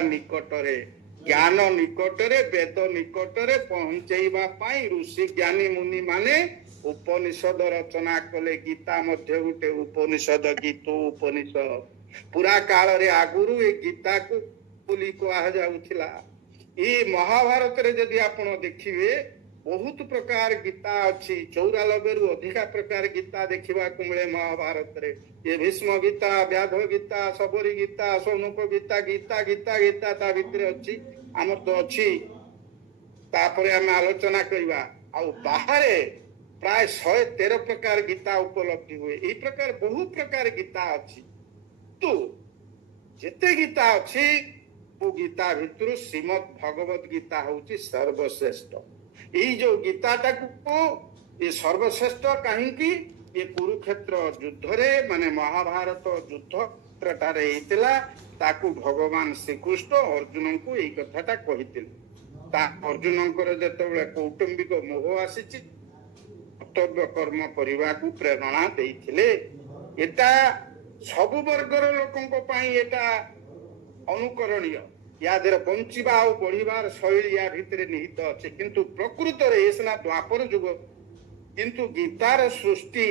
ନିକଟରେ ଜ୍ଞାନ ନିକଟରେ ବେଦ ନିକଟରେ ପହଞ୍ଚେଇବା ପାଇଁ ଋଷି ଜ୍ଞାନୀ ମୁନି ମାନେ ଉପନିଷଦ ରଚନା କଲେ। ଗୀତା ମଧ୍ୟ ଗୋଟେ ଉପନିଷଦ, ଗୀତ ଉପନିଷଦ। ପୁରା କାଳରେ ଆଗରୁ ଏ ଗୀତାକୁ ବୋଲି କୁହାଯାଉଥିଲା। ଏଇ ମହାଭାରତରେ ଯଦି ଆପଣ ଦେଖିବେ ବହୁତ ପ୍ରକାର ଗୀତା ଅଛି, 94ରୁ ଅଧିକା ପ୍ରକାର ଗୀତା ଦେଖିବାକୁ ମିଳେ ମହାଭାରତରେ। ଏ ଭୀଷ୍ମ ଗୀତା, ବ୍ୟାଧ ଗୀତା, ଶବରୀ ଗୀତା, ସୌନକ ଗୀତା, ଗୀତା ଗୀତା ଗୀତା ତା ଭିତରେ ଅଛି, ଆମର ତ ଅଛି। ତାପରେ ଆମେ ଆଲୋଚନା କରିବା। ଆଉ ବାହାରେ ପ୍ରାୟ 113 ପ୍ରକାର ଗୀତା ଉପଲବ୍ଧି ହୁଏ। এই ପ୍ରକାର ବହୁ ପ୍ରକାର ଗୀତା ଅଛି। ତୁ ଯେତେ ଗୀତା ଅଛି ଗୀତା ଭିତରୁ ଶ୍ରୀମଦ୍ ଭଗବତ ଗୀତା ହଉଛି ସର୍ବଶ୍ରେଷ୍ଠ। ଏଇ ଯୋଉ ଗୀତାଟାକୁ ଏ ସର୍ବଶ୍ରେଷ୍ଠ କାହିଁକି? ଏ କୁରୁକ୍ଷେତ୍ର ଯୁଦ୍ଧରେ ମାନେ ମହାଭାରତ ଯୁଦ୍ଧ କ୍ଷେତ୍ରଟାରେ ହେଇଥିଲା। ତାକୁ ଭଗବାନ ଶ୍ରୀକୃଷ୍ଣ ଅର୍ଜୁନଙ୍କୁ ଏଇ କଥାଟା କହିଥିଲେ। ତା ଅର୍ଜୁନଙ୍କର ଯେତେବେଳେ କୌଟୁମ୍ବିକ ମୋହ ଆସିଛି, କର୍ତ୍ତବ୍ୟ କର୍ମ କରିବାକୁ ପ୍ରେରଣା ଦେଇଥିଲେ। ଏଟା ସବୁ ବର୍ଗର ଲୋକଙ୍କ ପାଇଁ ଏଟା ଅନୁକରଣୀୟ। ୟା ଦେହରେ ବଞ୍ଚିବା ଆଉ ବଢିବାର ଶୈଳୀ ୟା ଭିତରେ ନିହିତ ଅଛି। କିନ୍ତୁ ପ୍ରକୃତରେ ଏ ସିନା ଦ୍ୱାପର ଯୁଗ, କିନ୍ତୁ ଗୀତାର ସୃଷ୍ଟି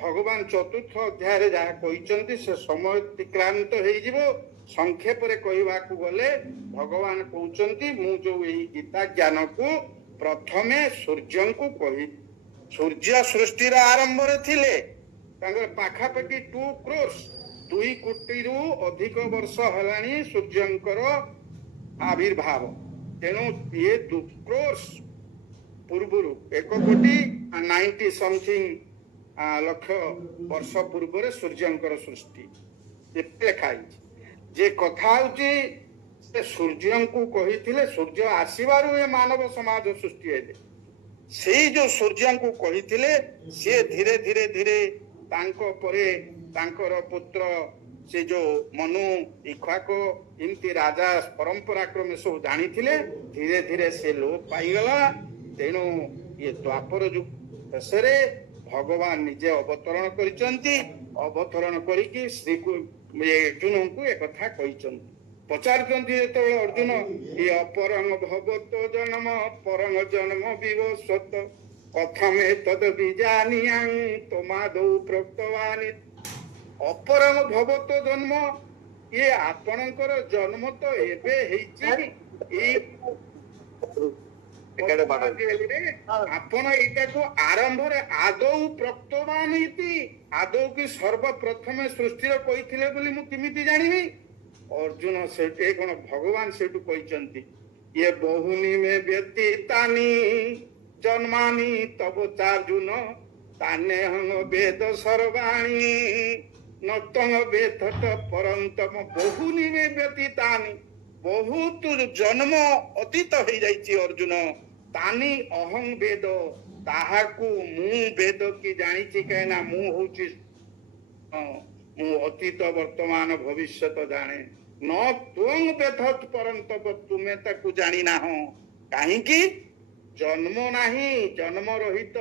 ଭଗବାନ 4ର୍ଥ ଅଧ୍ୟାୟରେ ଯାହା କହିଛନ୍ତି ସେ ସମୟ ଅତିକ୍ରାନ୍ତ ହେଇଯିବ। ସଂକ୍ଷେପରେ କହିବାକୁ ଗଲେ ଭଗବାନ କହୁଛନ୍ତି ମୁଁ ଯୋଉ ଏଇ ଗୀତା ଜ୍ଞାନକୁ ପ୍ରଥମେ ସୂର୍ଯ୍ୟଙ୍କୁ କହି, ସୂର୍ଯ୍ୟ ସୃଷ୍ଟିର ଆରମ୍ଭରେ ଥିଲେ। ତାଙ୍କର ପାଖାପାଖି 2 crores 2 କୋଟିରୁ ଅଧିକ ବର୍ଷ ହେଲାଣି ସୂର୍ଯ୍ୟଙ୍କର ଆବିର୍ଭାବ। ତେଣୁ ଇଏ 2 crores ପୂର୍ବରୁ 1 କୋଟି 90 ସମଥିଙ୍ଗ ଲକ୍ଷ ବର୍ଷ ପୂର୍ବରେ ସୂର୍ଯ୍ୟଙ୍କର ସୃଷ୍ଟି ଲେଖା ହେଇଛି। ଯେ କଥା ହଉଛି ସେ ସୂର୍ଯ୍ୟଙ୍କୁ କହିଥିଲେ, ସୂର୍ଯ୍ୟ ଆସିବାରୁ ଏ ମାନବ ସମାଜ ସୃଷ୍ଟି ହେଲେ। ସେଇ ଯୋଉ ସୂର୍ଯ୍ୟଙ୍କୁ କହିଥିଲେ ସିଏ ଧୀରେ ଧୀରେ ଧୀରେ ତାଙ୍କ ପରେ ତାଙ୍କର ପୁତ୍ର ସେ ଯୋଉ ମନୁ, ଇକ୍ଷ୍ୱାକ ଏମିତି ରାଜା ପରମ୍ପରା କ୍ରମେ ସବୁ ଜାଣିଥିଲେ। ଧୀରେ ଧୀରେ ସେ ଲୋପ ପାଇଗଲା। ତେଣୁ ଇଏ ଦ୍ୱାପର ଯୁଗ ଶେଷରେ ଭଗବାନ ନିଜେ ଅବତରଣ କରିଛନ୍ତି। ଅବତରଣ କରିକି ଅର୍ଜୁନଙ୍କୁ ଏକଥା କହିଛନ୍ତି। ପଚାରୁଛନ୍ତି ଯେତେବେଳେ ଅର୍ଜୁନ, ଏ ଅପରଙ୍ଗ ଭଗବତ ଜନ୍ମ ପରଙ୍ଗ ଜନ୍ମ ବିବସ୍ୱତ କଥମେ ତଦ ବିଜାନିୟାଂ ତମାଦୌ ପ୍ରୋକ୍ତବାନି। ଅପରଙ୍ଗ ଭଗବତ ଜନ୍ମ, ଇଏ ଆପଣଙ୍କର ଜନ୍ମ ତ ଏବେ ହେଇଛି। ଏଇ ଆପଣ ଏଇଟାକୁ ଆରମ୍ଭରେ ଆଦୌ ପ୍ରକ୍ତବାନ ଇତି, ଆଦୌ କି ସର୍ବପ୍ରଥମେ ସୃଷ୍ଟିର କହିଥିଲେ ବୋଲି ମୁଁ କେମିତି ଜାଣିବି? ଅର୍ଜୁନ ସେଠି କଣ ଭଗବାନ ସେଠୁ କହିଛନ୍ତି, ଇଏ ବହୁନି ମେ ବ୍ୟତୀତାନି ଜନ୍ମାନି ତବ ଚାର୍ଜୁନ ତାନେହଂ ବେଦ ସର୍ବାଣୀ ନତଂ ବେଦତ ପରନ୍ତମ। ବହୁନି ମେ ବ୍ୟତୀତାନି, ବହୁତ ଜନ୍ମ ଅତୀତ ହେଇଯାଇଛି ଅର୍ଜୁନ। ତାନି ଅହଂ ବେଦ, ତାହାକୁ ମୁଁ ବେଦ କି ଜାଣିଛି। କାହିଁନା ମୁଁ ହଉଛି ମୁଁ ଅତୀତ ବର୍ତ୍ତମାନ ଭବିଷ୍ୟତ ଜାଣେ। ନ ତ୍ୱଂ ବେଦତ ପରନ୍ତପ, ତୁମେ ତାକୁ ଜାଣି ନାହଁ। କାହିଁକି? ଜନ୍ମ ନାହିଁ, ଜନ୍ମ ରହିତ।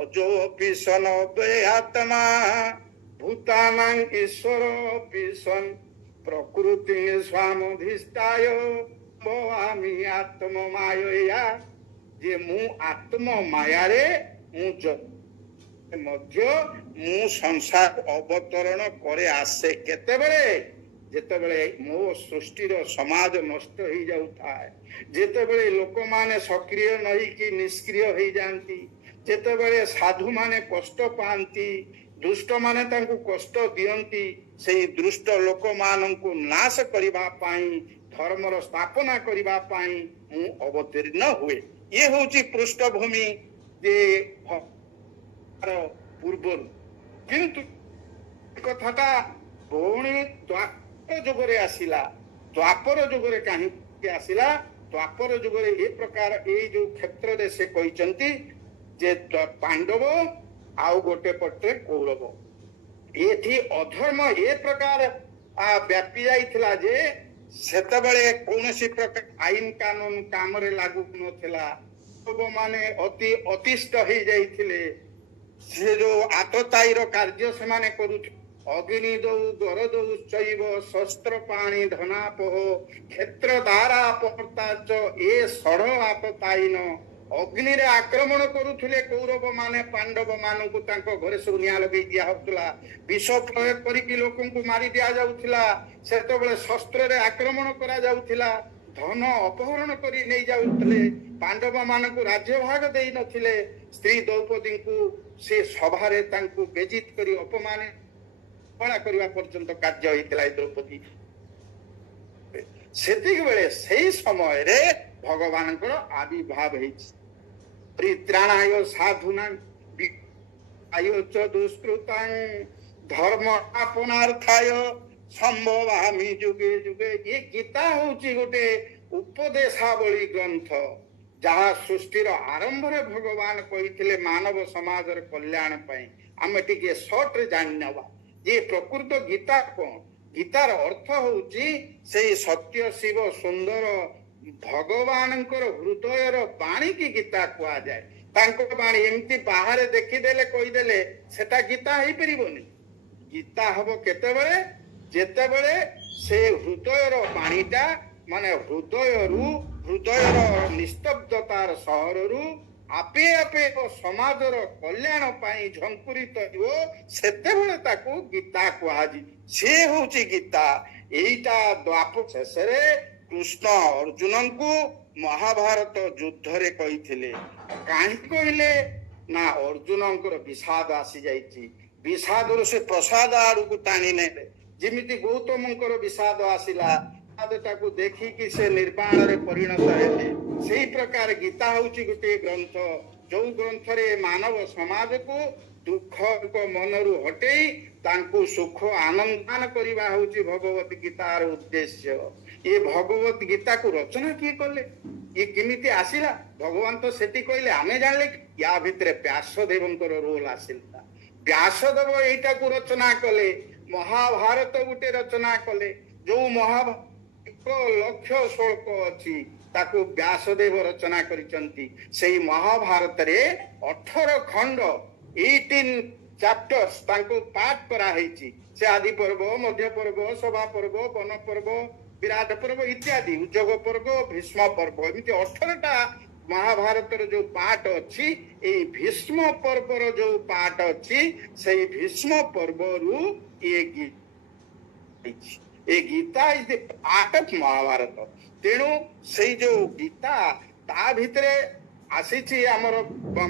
ଅଜୋ ଅପି ସନ ଆତ୍ମା ଭୂତାନାଂ ଈଶ୍ୱର ଅପି ସନ୍ ପ୍ରକୃତି ସ୍ୱାମଧିଷ୍ଠାୟ ଭବାମି ଆତ୍ମ ମାୟୟା। ଯେ ମୁଁ ଆତ୍ମ ମାୟାରେ ମୁଁ ମଧ୍ୟ ମୁଁ ସଂସାର ଅବତରଣ କରେ ଆସେ। କେତେବେଳେ? ଯେତେବେଳେ ମୋ ସୃଷ୍ଟିର ସମାଜ ନଷ୍ଟ ହେଇଯାଉଥାଏ, ଯେତେବେଳେ ଲୋକମାନେ ସକ୍ରିୟ ନହେଇକି ନିଷ୍କ୍ରିୟ ହେଇଯାଆନ୍ତି, ଯେତେବେଳେ ସାଧୁମାନେ କଷ୍ଟ ପାଆନ୍ତି, ଦୁଷ୍ଟମାନେ ତାଙ୍କୁ କଷ୍ଟ ଦିଅନ୍ତି, ସେଇ ଦୁଷ୍ଟ ଲୋକମାନଙ୍କୁ ନାଶ କରିବା ପାଇଁ, ଧର୍ମର ସ୍ଥାପନା କରିବା ପାଇଁ ମୁଁ ଅବତୀର୍ଣ୍ଣ ହୁଏ। ଇଏ ହଉଛି ପୃଷ୍ଠଭୂମି ଯେ ପୂର୍ବରୁ। କିନ୍ତୁ କଥାଟା ପୁଣି ଦ୍ୱାପର ଯୁଗରେ ଆସିଲା। ଦ୍ୱାପର ଯୁଗରେ କାହିଁକି ଆସିଲା? ଦ୍ୱାପର ଯୁଗରେ ଏ ପ୍ରକାର ଏଇ ଯୋଉ କ୍ଷେତ୍ରରେ ସେ କହିଛନ୍ତି ଯେ ପାଣ୍ଡବ ଆଉ ଗୋଟେ ପଟେ କୌରବ। ଏଠି ଅଧର୍ମ ଏ ପ୍ରକାର ବ୍ୟାପି ଯାଇଥିଲା ଯେ ସେତେବେଳେ କୌଣସି ପ୍ରକାର ଆଇନ କାନୁନ କାମରେ ଲାଗୁ ନଥିଲା। ମାନେ ଅତିଷ୍ଠ ହେଇଯାଇଥିଲେ। ସେ ଯୋଉ ଆତତାୟୀର କାର୍ଯ୍ୟ ସେମାନେ କରୁଥିଲେ। ଅଗ୍ନି ଦଉ ଗର ଦଉ ଚୈବ ଶସ୍ତ୍ର ପାଣି ଧନାପହ କ୍ଷେତ୍ର ଦ୍ୱାରା ପର୍ତ୍ତାଚ ଏ ଷଢ଼ ଆପତାଇନ। ଅଗ୍ନିରେ ଆକ୍ରମଣ କରୁଥିଲେ କୌରବ ମାନେ ପାଣ୍ଡବ ମାନଙ୍କୁ, ତାଙ୍କ ଘରେ ସବୁ ନିଆଁ ଲଗେଇ ଦିଆ ହଉଥିଲା, ବିଷ ପ୍ରୟୋଗ କରିକି ଲୋକଙ୍କୁ ମାରି ଦିଆଯାଉଥିଲା। ସେତେବେଳେ ଶସ୍ତ୍ରରେ ଆକ୍ରମଣ କରାଯାଉଥିଲା, ଧନ ଅପହରଣ କରି ନେଇ ଯାଉଥିଲେ, ପାଣ୍ଡବ ମାନଙ୍କୁ ରାଜ୍ୟ ଭାଗ ଦେଇ ନଥିଲେ, ସ୍ତ୍ରୀ ଦ୍ରୌପଦୀଙ୍କୁ ସେ ସଭାରେ ତାଙ୍କୁ ବେଜିତ କରି ଅପମାନ କରିବା ପର୍ଯ୍ୟନ୍ତ କାର୍ଯ୍ୟ ହେଇଥିଲା ଏ ଦ୍ରୌପଦୀ। ସେତିକି ବେଳେ ସେଇ ସମୟରେ ଭଗବାନଙ୍କର ଆବିର୍ଭାବ ହେଇଛି। ପରିତ୍ରାଣାୟ ସାଧୁନାଂ ବିନାଶାୟ ଚ ଦୁଷ୍କୃତାଂ ଧର୍ମ ଆପନାର୍ଥାୟ ସମ୍ଭବାମି ଯୁଗେ ଯୁଗେ। ଏ ଗୀତା ହଉଛି ଗୋଟେ ଉପଦେଶାବଳୀ ଗ୍ରନ୍ଥ, ଯାହା ସୃଷ୍ଟିର ଆରମ୍ଭରେ ଭଗବାନ କହିଥିଲେ ମାନବ ସମାଜର କଲ୍ୟାଣ ପାଇଁ। ଆମେ ଟିକେ ସର୍ଟରେ ଜାଣିନେବା ଯେ ପ୍ରକୃତ ଗୀତା କଣ। ଗୀତାର ଅର୍ଥ ହଉଛି ସେଇ ସତ୍ୟ ଶିବ ସୁନ୍ଦର ଭଗବାନଙ୍କର ହୃଦୟର ବାଣୀକି ଗୀତା କୁହାଯାଏ। ତାଙ୍କ ବାଣୀ ଏମିତି ବାହାରେ ଦେଖିଦେଲେ କହିଦେଲେ ସେଟା ଗୀତା ହେଇପାରିବନି। ଗୀତା ହବ କେତେବେଳେ, ଯେତେବେଳେ ସେ ହୃଦୟର ବାଣୀଟା ମାନେ ହୃଦୟର ନିସ୍ତବ୍ଧତାର ସହରରୁ ଆପେ ଆପେ ସମାଜର କଲ୍ୟାଣ ପାଇଁ ଝଙ୍କୁରିତ ହେବ, ସେତେବେଳେ ତାକୁ ଗୀତା କୁହାଯିବ। ସେ ହଉଛି ଗୀତା। ଏଇଟା ଦ୍ୱାପର ଶେଷରେ କୃଷ୍ଣ ଅର୍ଜୁନଙ୍କୁ ମହାଭାରତ ଯୁଦ୍ଧରେ କହିଥିଲେ। କାହିଁକି କହିଲେ ନା ଅର୍ଜୁନଙ୍କର ବିଷାଦ ଆସି ଯାଇଛି, ବିଷାଦରୁ ସେ ପ୍ରସାଦ ଆଡକୁ ଟାଣି ନେଲେ। ଯେମିତି ଗୌତମଙ୍କର ବିଷାଦ ଆସିଲା, ତାକୁ ଦେଖିକି ସେ ନିର୍ବାଣରେ ପରିଣତ ହେଲେ। ସେଇ ପ୍ରକାର ଗୀତା ହଉଛି ଗୋଟିଏ ଗ୍ରନ୍ଥ, ଯୋଉ ଗ୍ରନ୍ଥରେ ମାନବ ସମାଜକୁ ଦୁଃଖ ମନରୁ ହଟେଇ ତାଙ୍କୁ ସୁଖ ଆନନ୍ଦାନ କରିବା ହଉଛି ଭଗବତ ଗୀତାର ଉଦ୍ଦେଶ୍ୟ। ଏ ଭଗବତ ଗୀତାକୁ ରଚନା କିଏ କଲେ, ଇଏ କେମିତି ଆସିଲା? ଭଗବାନ ତ ସେଠି କହିଲେ, ଆମେ ଜାଣିଲେ ୟା ଭିତରେ ବ୍ୟାସଦେବଙ୍କର ରୋଲ ଆସିଲା। ବ୍ୟାସଦେବ ଏଇଟାକୁ ରଚନା କଲେ, ମହାଭାରତ ଗୋଟେ ରଚନା କଲେ। ଯୋଉ ମହାଭାରତ 1,00,000 ଶ୍ଲୋକ ଅଛି ତାକୁ ବ୍ୟାସଦେବ ରଚନା କରିଛନ୍ତି। ସେଇ ମହାଭାରତରେ 18 ଖଣ୍ଡ 18 ଚାପ୍ଟର୍ସ ତାଙ୍କୁ ପାଠ କରାହେଇଛି। ସେ ଆଦି ପର୍ବ, ମଧ୍ୟ ପର୍ବ, ସଭା ପର୍ବ, ବନ ପର୍ବ, ବିରାଟ ପର୍ବ ଇତ୍ୟାଦି, ଉଦ୍ଯୋଗ ପର୍ବ, ଭୀଷ୍ମ ପର୍ବ, ଏମିତି 18ଟା ମହାଭାରତର ଯୋଉ ପାଠ ଅଛି, ଏଇ ଭୀଷ୍ମ ପର୍ବର ଯୋଉ ପାଠ ଅଛି, ସେଇ ଭୀଷ୍ମ ପର୍ବରୁ ଏ Gita is the part of Mahabharat. ତେଣୁ ସେଇ ଯୋଉ ଗୀତା ତା ଭିତରେ ଆସିଛି ଆମର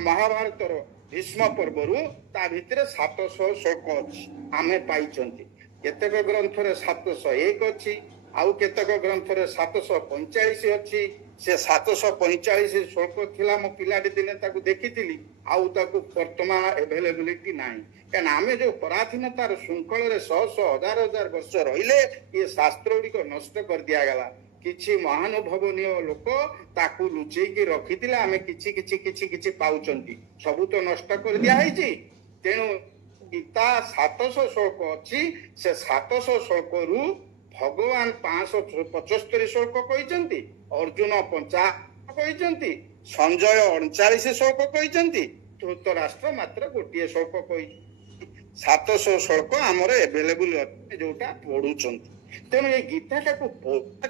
ମହାଭାରତର ଭୀଷ୍ମ ପର୍ବରୁ, ତା ଭିତରେ 700 ଶ୍ଲୋକ ଅଛି ଆମେ ପାଇଛନ୍ତି। କେତେକ ଗ୍ରନ୍ଥରେ 701 ଅଛି, ଆଉ କେତେକ ଗ୍ରନ୍ଥରେ 745 ଅଛି। ସେ 745 ଶ୍ଲୋକ ଥିଲା, ମୋ ପିଲାଟି ଦିନେ ତାକୁ ଦେଖିଥିଲି, ଆଉ ତାକୁ ବର୍ତ୍ତମାନ ଏଭେଲେବିଲିଟି ନାହିଁ। କାରଣ ଆମେ ଯୋଉ ପରାଧୀନତାର ଶୃଙ୍ଖଳରେ ଶହ ଶହ ହଜାର ହଜାର ବର୍ଷ ରହିଲେ, ଏ ଶାସ୍ତ୍ର ଗୁଡିକ ନଷ୍ଟ କରି ଦିଆଗଲା। କିଛି ମହାନୁଭବନୀୟ ଲୋକ ତାକୁ ଲୁଚେଇକି ରଖିଥିଲେ, ଆମେ କିଛି କିଛି କିଛି କିଛି ପାଉଛନ୍ତି, ସବୁ ତ ନଷ୍ଟ କରି ଦିଆ ହେଇଛି। ତେଣୁ ଗୀତା 700 ଶ୍ଲୋକ ଅଛି, ସେ 700 ଶ୍ଲୋକରୁ ଭଗବାନ 575 ଶ୍ଲୋକ କହିଛନ୍ତି, ଅର୍ଜୁନ 55 କହିଛନ୍ତି, ସଞ୍ଜୟ 39 ଶ୍ଲୋକ କହିଛନ୍ତି, ଧୃତରାଷ୍ଟ୍ର ମାତ୍ର ଗୋଟିଏ ଶ୍ଲୋକ କହିଛନ୍ତି। 700 ଶ୍ଲୋକ ଆମର ଏଭେଲେବୁଲ ଅଛି, ଯୋଉଟା ପଢୁଛନ୍ତି। ତେଣୁ ଏଇ ଗୀତାଟାକୁ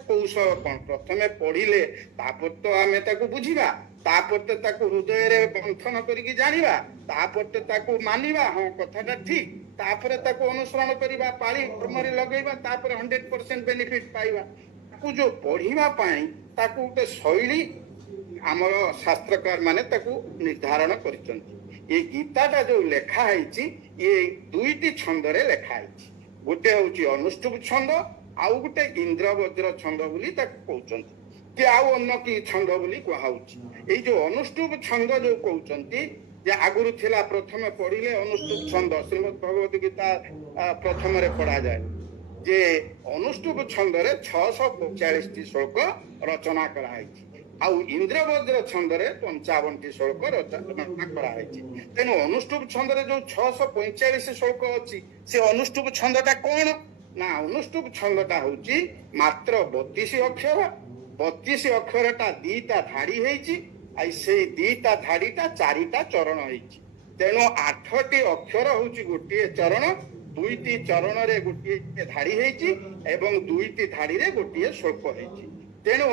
କୌଶଳ କଣ, ପ୍ରଥମେ ପଢିଲେ ତାପରେ ତ ଆମେ ତାକୁ ବୁଝିବା, ତାପରେ ତ ତାକୁ ହୃଦୟରେ ମନ୍ଥନ କରିକି ଜାଣିବା, ତାପରେ ତ ତାକୁ ମାନିବା, ହଁ କଥାଟା ଠିକ, ତାପରେ ତାକୁ ଅନୁସରଣ କରିବା, ପାଳି କର୍ମରେ ଲଗେଇବା, ତାପରେ 100% ବେନିଫିଟ ପାଇବା। ତାକୁ ଯୋଉ ପଢିବା ପାଇଁ ତାକୁ ଗୋଟେ ଶୈଳୀ ଆମର ଶାସ୍ତ୍ରକାର ମାନେ ତାକୁ ନିର୍ଦ୍ଧାରଣ କରିଛନ୍ତି। ଏ ଗୀତାଟା ଯୋଉ ଲେଖା ହେଇଛି, ଏ 2ଟି ଛନ୍ଦରେ ଲେଖା ହେଇଛି। ଗୋଟେ ହଉଛି ଅନୁଷ୍ଠୁପ ଛନ୍ଦ, ଆଉ ଗୋଟେ ଇନ୍ଦ୍ରବଜ୍ର ଛନ୍ଦ ବୋଲି ତାକୁ କହୁଛନ୍ତି, କି ଆଉ ଅନ୍ୟ କି ଛନ୍ଦ ବୋଲି କୁହାହଉଛି। ଏଇ ଯୋଉ ଅନୁଷ୍ଠୁପ ଛନ୍ଦ ଯୋଉ କହୁଛନ୍ତି, ଯେ ଆଗରୁ ଥିଲା, ପ୍ରଥମେ ପଢିଲେ ଅନୁଷ୍ଠୁପ ଛନ୍ଦ, ଶ୍ରୀମଦ୍ ଭଗବତ ଗୀତା ପ୍ରଥମରେ ପଢାଯାଏ, ଯେ ଅନୁଷ୍ଠୁପ ଛନ୍ଦରେ 645ଟି ଶ୍ଲୋକ ରଚନା କରାହେଇଛି, ଆଉ ଇନ୍ଦ୍ରବଜ୍ର ଛନ୍ଦରେ 55ଟି ଶ୍ଲୋକ ରଚନା କରାହେଇଛି। ତେଣୁ ଅନୁଷ୍ଠୁପ ଛନ୍ଦରେ ଯୋଉ 645 ଶ୍ଲୋକ ଅଛି, ସେ ଅନୁଷ୍ଠୁପ ଛନ୍ଦଟା କଣ ନା, ଅନୁଷ୍ଠୁପ ଛନ୍ଦଟା ହଉଛି ମାତ୍ର 32 ଅକ୍ଷର। 32 ଅକ୍ଷରଟା 2ଟା ଧାଡି ହେଇଛି, ଆଉ ସେଇ 2ଟା ଧାଡିଟା 4ଟା ଚରଣ ହେଇଛି। ତେଣୁ 8ଟି ଅକ୍ଷର ହଉଛି ଗୋଟିଏ ଚରଣ, ଦୁଇଟି ଚରଣରେ ଗୋଟିଏ ଧାଡି ହେଇଛି ଏବଂ ଦୁଇଟି ଧାଡିରେ ଗୋଟିଏ ଶ୍ଳୋକ ହେଇଛି। ତେଣୁ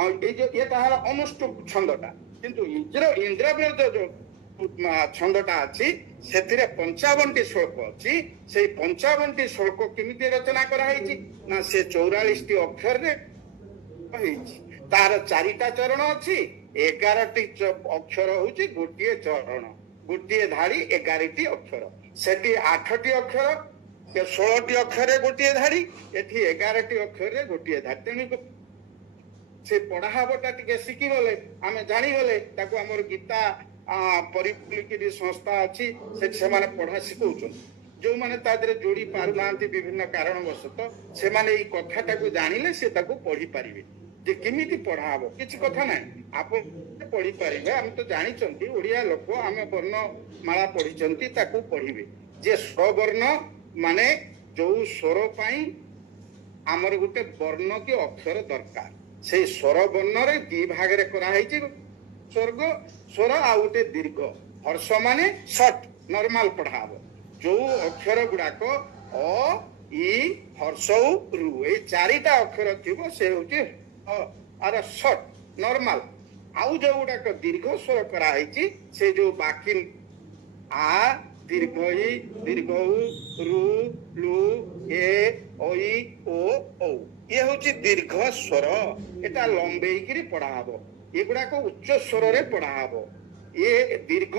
ଏଇ ଯୋଉ ଇଏଟା ହେଲା ଅନୁଷ୍ଠୁପ ଛନ୍ଦଟା, କିନ୍ତୁ ଇନ୍ଦ୍ରବ୍ରତ ଯୋଉ ଛନ୍ଦଟା ଅଛି ସେଥିରେ 55ଟି ଶ୍ଳୋକ ଅଛି। ସେଇ 55ଟି ଶ୍ଳୋକ କେମିତି ରଚନା କରାହେଇଛି ନା ସେ 44ଟି ଅକ୍ଷରରେ ହେଇଛି। ତାର 4ଟା ଚରଣ ଅଛି, 11ଟି ଅକ୍ଷର ହଉଛି ଗୋଟିଏ ଚରଣ, ଗୋଟିଏ ଧାଡି 11ଟି ଅକ୍ଷର। ସେଠି 8ଟି ଅକ୍ଷର 16ଟି ଅକ୍ଷରରେ ଗୋଟିଏ ଧାଡି, ଏଠି 11ଟି ଅକ୍ଷରରେ ଗୋଟିଏ ଧାଡି। ତେଣୁ ସେ ପଢା ହବଟା ଟିକେ ଶିଖିଗଲେ ଆମେ ଜାଣିଗଲେ ତାକୁ ଆମର ଗୀତା ପରିପ୍ଲିକିରି ସଂସ୍ଥା ଅଛି, ସେଠି ସେମାନେ ପଢା ଶିଖଉଛନ୍ତି। ଯୋଉମାନେ ତା ଦେହରେ ଯୋଡି ପାରୁନାହାନ୍ତି ବିଭିନ୍ନ କାରଣବଶତଃ ସେମାନେ ଏଇ କଥାଟାକୁ ଜାଣିଲେ ସେ ତାକୁ ପଢି ପାରିବେ ଯେ କେମିତି ପଢା ହବ। କିଛି କଥା ନାହିଁ, ଆପଣ ପଢିପାରିବେ। ଆମେ ତ ଜାଣିଛନ୍ତି ଓଡିଆ ଲୋକ, ଆମେ ବର୍ଣ୍ଣମାଳା ପଢିଛନ୍ତି, ତାକୁ ପଢିବେ ଯେ ସ୍ୱବର୍ଣ୍ଣ ମାନେ ଯୋଉ ସ୍ୱର ପାଇଁ ଆମର ଗୋଟେ ବର୍ଣ୍ଣ କି ଅକ୍ଷର ଦରକାର। ସେଇ ସ୍ୱର ବର୍ଣ୍ଣରେ 2 ଭାଗରେ କରାହେଇଛି, ସ୍ୱର୍ଗ ସ୍ୱର ଆଉ ଗୋଟେ ଦୀର୍ଘ। ହର୍ଷ ମାନେ ସଟ୍ ନର୍ମାଲ ପଢା ହବ। ଯୋଉ ଅକ୍ଷର ଗୁଡାକ ଅ ଇ ହର୍ଷ ରୁ ଏଇ 4ଟା ଅକ୍ଷର ଥିବ ସେ ହଉଛି ଆର ସଟ୍ ନର୍ମାଲ। ଆଉ ଯୋଉ ଗୁଡାକ ଦୀର୍ଘ ସ୍ୱର କରାହେଇଛି ସେ ଯୋଉ ବାକି ଆ ଦୀର୍ଘ ଇ ଦୀର୍ଘ ଉ ରୁ ଲୁ ଏ ଐ ଓ ଔ, ଇଏ ହଉଛି ଦୀର୍ଘ ସ୍ୱର। ଏଟା ଲମ୍ବେଇକିରି ପଢା ହବ। ଏଗୁଡାକ ଉଚ୍ଚ ସ୍ୱରରେ ପଢା ହବ। ଇଏ ଦୀର୍ଘ,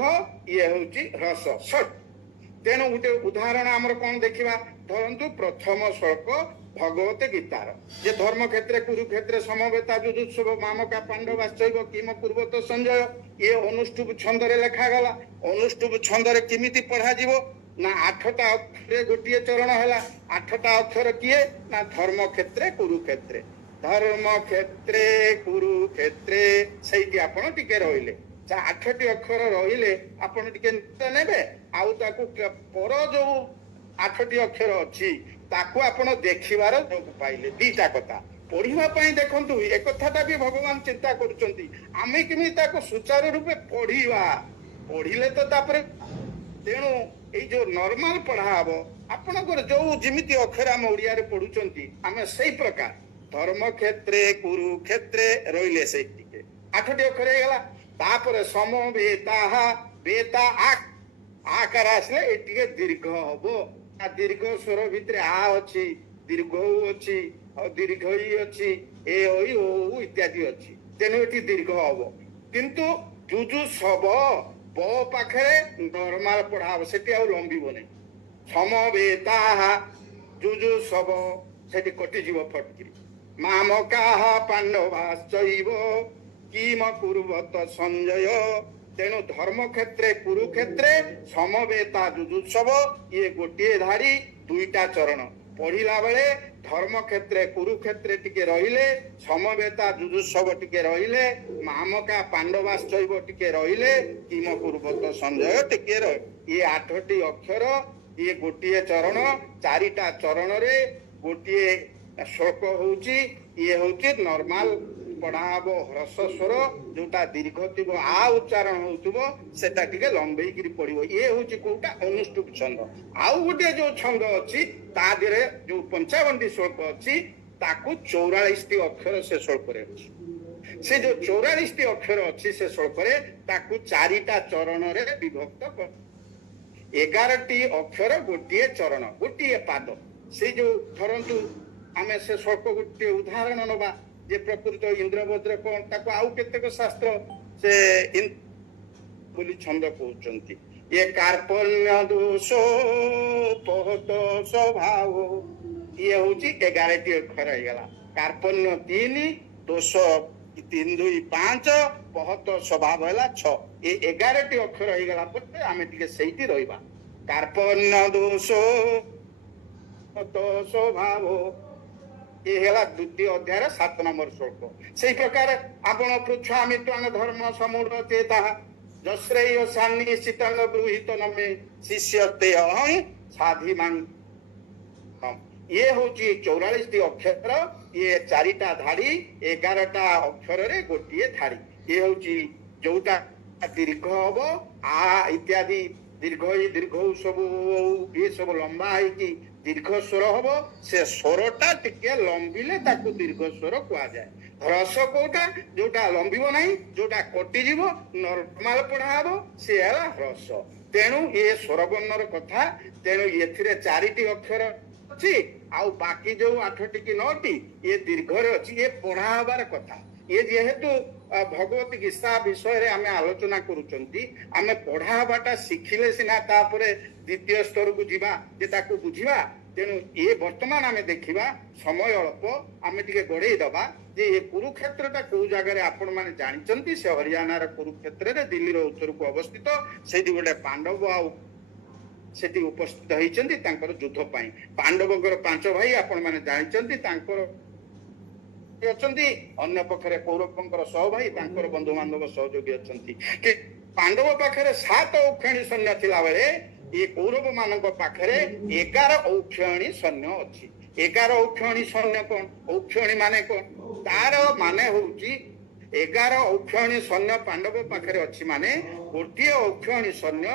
ଇଏ ହଉଛି ହ୍ରସ୍ୱ ସଟ୍। ତେଣୁ ଗୋଟେ ଉଦାହରଣ ଆମର କଣ ଦେଖିବା, ଧରନ୍ତୁ ପ୍ରଥମ ଶ୍ଳୋକ ଭଗବତ ଗୀତାର ଯେ ଧର୍ମ କ୍ଷେତ୍ରେ କୁରୁକ୍ଷେତ୍ରେ ସମବେତା ଯୁଯୁତ୍ସବ ମାମକା ପାଣ୍ଡବାଶ୍ଚୈବ କିମ ପୂର୍ବତ ସଞ୍ଜୟ, ଇଏ ଅନୁଷ୍ଠୁପ ଛନ୍ଦରେ ଲେଖାଗଲା। ଅନୁଷ୍ଠୁପ ଛନ୍ଦରେ କେମିତି ପଢାଯିବ ନା 8ଟା ଅକ୍ଷରରେ ଗୋଟିଏ ଚରଣ ହେଲା। 8ଟା ଅକ୍ଷର କିଏ ନା ଧର୍ମ କ୍ଷେତ୍ରେ କୁରୁକ୍ଷେତ୍ରେ, ଧର୍ମ କ୍ଷେତ୍ରେ କୁରୁକ୍ଷେତ୍ରେ, ସେଇଠି ଆପଣ ଟିକେ ରହିଲେ। 8ଟି ଅକ୍ଷର ରହିଲେ ଆପଣ ଟିକେ ନେବେ, ଆଉ ତାକୁ ପର ଯୋଉ 8ଟି ଅକ୍ଷର ଅଛି ତାକୁ ଆପଣ ଦେଖିବାର ଯୋଗ ପାଇଲେ। 2ଟା କଥା ପଢିବା ପାଇଁ ଦେଖନ୍ତୁ, ଏ କଥାଟା ବି ଭଗବାନ ଚିନ୍ତା କରୁଛନ୍ତି ଆମେ କେମିତି ତାକୁ ସୁଚାରୁ ରୂପେ ପଢିବା। ପଢିଲେ ତ ତାପରେ, ତେଣୁ ଏଇ ଯୋଉ ନର୍ମାଲ ପଢା ହବ ଆପଣଙ୍କର ଯୋଉ ଯେମିତି ଅକ୍ଷର ଆମେ ଓଡିଆରେ ପଢୁଛନ୍ତି ଆମେ ସେଇ ପ୍ରକାର ଧର୍ମ କ୍ଷେତ୍ରେ କୁରୁକ୍ଷେତ୍ରେ ରହିଲେ ସେଇ ଟିକେ 8ଟି ଅକ୍ଷର ହେଇଗଲା। ତାପରେ ସମ ବେତା ବେତା ଆକାର ଆସିଲେ ଏ ଟିକେ ଦୀର୍ଘ ହବ। ଦୀର୍ଘ ସ୍ୱର ଭିତରେ ଆ ଅଛି, ଦୀର୍ଘ ଉ ଅଛି, ଆଉ ଦୀର୍ଘ ଇ ଅଛି, ଏ ଐ ଓ ଇତ୍ୟାଦି ଅଛି। ତେଣୁ ଏଠି ଦୀର୍ଘ ହବ। କିନ୍ତୁ ଯୁଜୁ ସବ ବ ପାଖରେ ନର୍ମାଲ ପଢା ହବ, ସେଠି ଆଉ ଲମ୍ବିବନି। ସମବେତା ଯୁଜୁ ସବ ସେଠି କଟିଯିବ ଫଟକିରି। ମାମକାଃ ପାଣ୍ଡବାଶ୍ଚୈବ କିମ ପୂର୍ବତ ସଞ୍ଜୟ। ତେଣୁ ଧର୍ମ କ୍ଷେତ୍ରେ କୁରୁକ୍ଷେତ୍ରେ ସମବେତା ଯୁଜୁତ୍ସବ, ଇଏ ଗୋଟିଏ ଧାଡି 2ଟା ଚରଣ। ପଢିଲା ବେଳେ ଧର୍ମ କ୍ଷେତ୍ରେ କୁରୁକ୍ଷେତ୍ରେ ଟିକେ ରହିଲେ, ସମବେତା ଯୁଜୁତ୍ସବ ଟିକେ ରହିଲେ, ମାମକା ପାଣ୍ଡବାଶ୍ଚୈବ ଟିକେ ରହିଲେ, କିମ ପୂର୍ବତ ସଞ୍ଜୟ ଟିକେ ରହିଲେ। ଇଏ 8ଟି ଅକ୍ଷର, ଇଏ ଗୋଟିଏ ଚରଣ। 4ଟା ଚରଣରେ ଗୋଟିଏ ଶ୍ଳୋକ ହଉଛି। ଇଏ ହଉଛି ନର୍ମାଲ ପଢା ହବ ହ୍ରସ୍ୱ ସ୍ୱର, ଯୋଉଟା ଦୀର୍ଘ ଥିବ ଆ ଉଚ୍ଚାରଣ ହଉଥିବ ସେଟା ଟିକେ ଲମ୍ବେଇକିରି ପଡିବ। ଇଏ ହଉଛି କୋଉଟା ଅନୁଷ୍ଠୁପ ଛନ୍ଦ। ଆଉ ଗୋଟେ ଯୋଉ ଛନ୍ଦ ଅଛି ତା ଦେହରେ ଯୋଉ 55ଟି ଶ୍ଳୋକ ଅଛି ତାକୁ 44ଟି ଅକ୍ଷର ସେ ଶ୍ଳୋକରେ ଅଛି। ସେ ଯୋଉ 44ଟି ଅକ୍ଷର ଅଛି ସେ ଶ୍ଳୋକରେ ତାକୁ 4ଟା ଚରଣରେ ବିଭକ୍ତ କର। 11ଟି ଅକ୍ଷର ଗୋଟିଏ ଚରଣ, ଗୋଟିଏ ପାଦ। ସେଇ ଯୋଉ ଧରନ୍ତୁ ଆମେ ସେ ଶ୍ଳୋକ ଗୋଟିଏ ଉଦାହରଣ ନବା ଯେ ପ୍ରକୃତ ଇନ୍ଦ୍ରବଜ୍ର କଣ, ତାକୁ ଆଉ କେତେକ ଶାସ୍ତ୍ର ସେ ବୋଲି ଛନ୍ଦ କହୁଛନ୍ତି। ଇଏ କାର୍ପଣ୍ୟ ଦୋଷ ପହତ ସ୍ୱଭାବ, ଇଏ ହଉଛି 11ଟି ଅକ୍ଷର ହେଇଗଲା। କାର୍ପଣ୍ୟ 3, ଦୋଷ 3 2 5, ପହତ ସ୍ୱଭାବ ହେଲା 6। ଏ 11ଟି ଅକ୍ଷର ହେଇଗଲା ପରେ ଆମେ ଟିକେ ସେଇଠି ରହିବା। କାର୍ପଣ୍ୟ ଦୋଷ ପହତ ସ୍ୱଭାବ, ଏ ହେଲା 2ୟ ଅଧ୍ୟାୟର 7 ନମ୍ବର ଶ୍ଳୋକ। ସେଇ ପ୍ରକାର ଆପଣ ପୃଚ୍ଛାମିତ୍ୱାଙ୍ଗ ଧର୍ମ ସମୂଢ ଚେତା ଯଶ୍ରେୟ ସାନ୍ନି ଶୀତଙ୍ଗ ଗୃହୀତ ନମେ ଶିଷ୍ୟତେ ଅହଂ ସାଧିମାଂ। ଇଏ ହଉଛି 44ଟି ଅକ୍ଷର, ଇଏ 4ଟା ଧାଡି, 11ଟା ଅକ୍ଷରରେ ଗୋଟିଏ ଧାଡି। ଇଏ ହଉଛି ଯୋଉଟା ଦୀର୍ଘ ହବ ଆ ଇତ୍ୟାଦି दीर्घ दीर्घ सब ये सब लंबा है दीर्घ स्वर हम से स्वरटा टिके लंबिले ताकू दीर्घ स्वर कह जाए ह्रस कोटा जोटा लंबिब ना जोटा कटिज नर्माल पढ़ा हम सी है ह्रस तेणु ये स्वरवर्णर कथा तेणु ये चारिटी अक्षर अच्छी आउ बाकी जो 8टी कि 9टी ये दीर्घ अच्छी ये पढ़ा हबार कथा ये जेहेतु भगवत गीता विषय आम आलोचना करुचंती आम पढ़ा हबाटा शिखिले सिना तापरे द्वितीय स्तर को जीवा जे ताकू बुझिबा तेणु ये वर्तमान आम देखा समय अल्प आम टे गढ़ई दबा जे ये कुरुक्षेत्रटा कौ जगह आपण मैंने जानते से हरियाणार कुरुक्षेत्र रे दिल्ली रो उत्तर को अवस्थित से गोटे पांडव आठी उपस्थित होती युद्ध पाई पांडवंकर 5 भाई आपण मैंने जानते अच्छी अन्य पक्षरे कौरवंकर 100 भाई बंधु बांधव सहयोगी अच्छा पांडव पाखे 7 औक्षणी सैन्य थिला बेले ये कौरव मान पाखे 11 औक्षणी सैन्य अच्छी 11 औक्षणी सैन्य कौन औक्षणी माने कौन तार माने होउची 11 औक्षणी सैन्य पांडव पाखे अच्छी माने गोटे औक्षणी सैन्य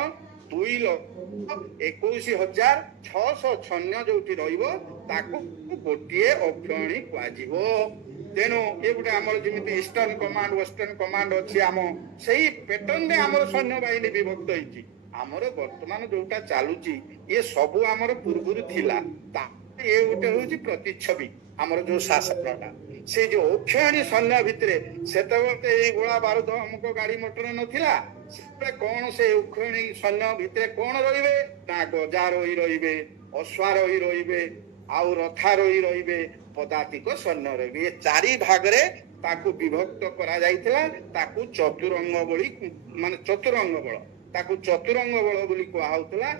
2,21,600 सैन्य जो गोटे औक्षणी कह तेणु ये गोटे आम जमी ईस्टर्न कमांड वेस्टर्न कमांड अच्छी आम से पैटर्न में आम सैन्य बाहिनी विभक्त होती आमर वर्तमान जोटा चलुची ये सबू आमर पूर्व थिला ये गोटे हूँ प्रतिच्छवि आमर जो शासनटा से जो औक्षणी सैन्य भितर से गोला बारूद अमुक गाड़ी मोटर नथिला कौन से औक्षणी सैन्य भितर कौन रे ना गजारोही रे अश्वारोही रे आउ रथारोही रे पदातिक सैन्य रे ये 4 भाग रे ताकू विभक्त करा जाइथिला ताकू चतुरंग बली माने चतुरंग बल ताकू चतुरंग बल बोली कहा होतला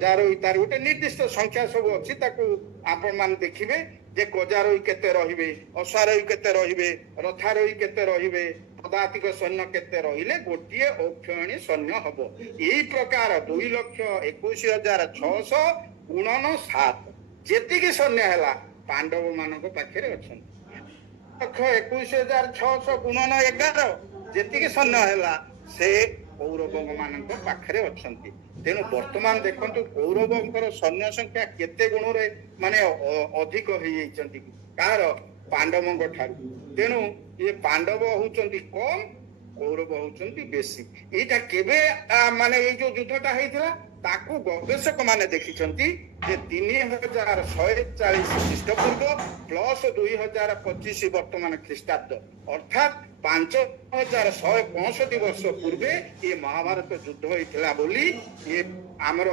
जार तार गोटे निर्दिष्ट संख्या सब अच्छी ताकू आपण मान देखिबे जे गजारोही केते रहिबे अश्वारोही केते रहिबे रथारोही केते रहिबे पदातिक सैन्य केते रहिले गोटे औक्षणी सैन्य हबो एही प्रकार 2,21,600 गुणन 7 जेतिकी सैन्य हैला पांडव मानक पाखे अच्छा 21,600 गुणन 11 जेतिकी सैन्य हैला से कौरव मान पाखे अच्छा तेणु वर्तमान देखु कौरवंकर सैन्य संख्या केते गुण रे माने अधिक हो कार पांडवों ठारू तेणु ये पांडव होउचंती कम कौरव होउचंती बेसी एटा केबे माने ये जो युद्धटा हेइतिला ताकू गवेषक माने देखिचंती जे 3,140 ख्रीष्टपूर्व प्लस 2025 वर्तमान ख्रीष्टाब्द अर्थात 5,165 वर्ष पूर्वे ये महाभारत युद्ध होइतिला बोली ये आमर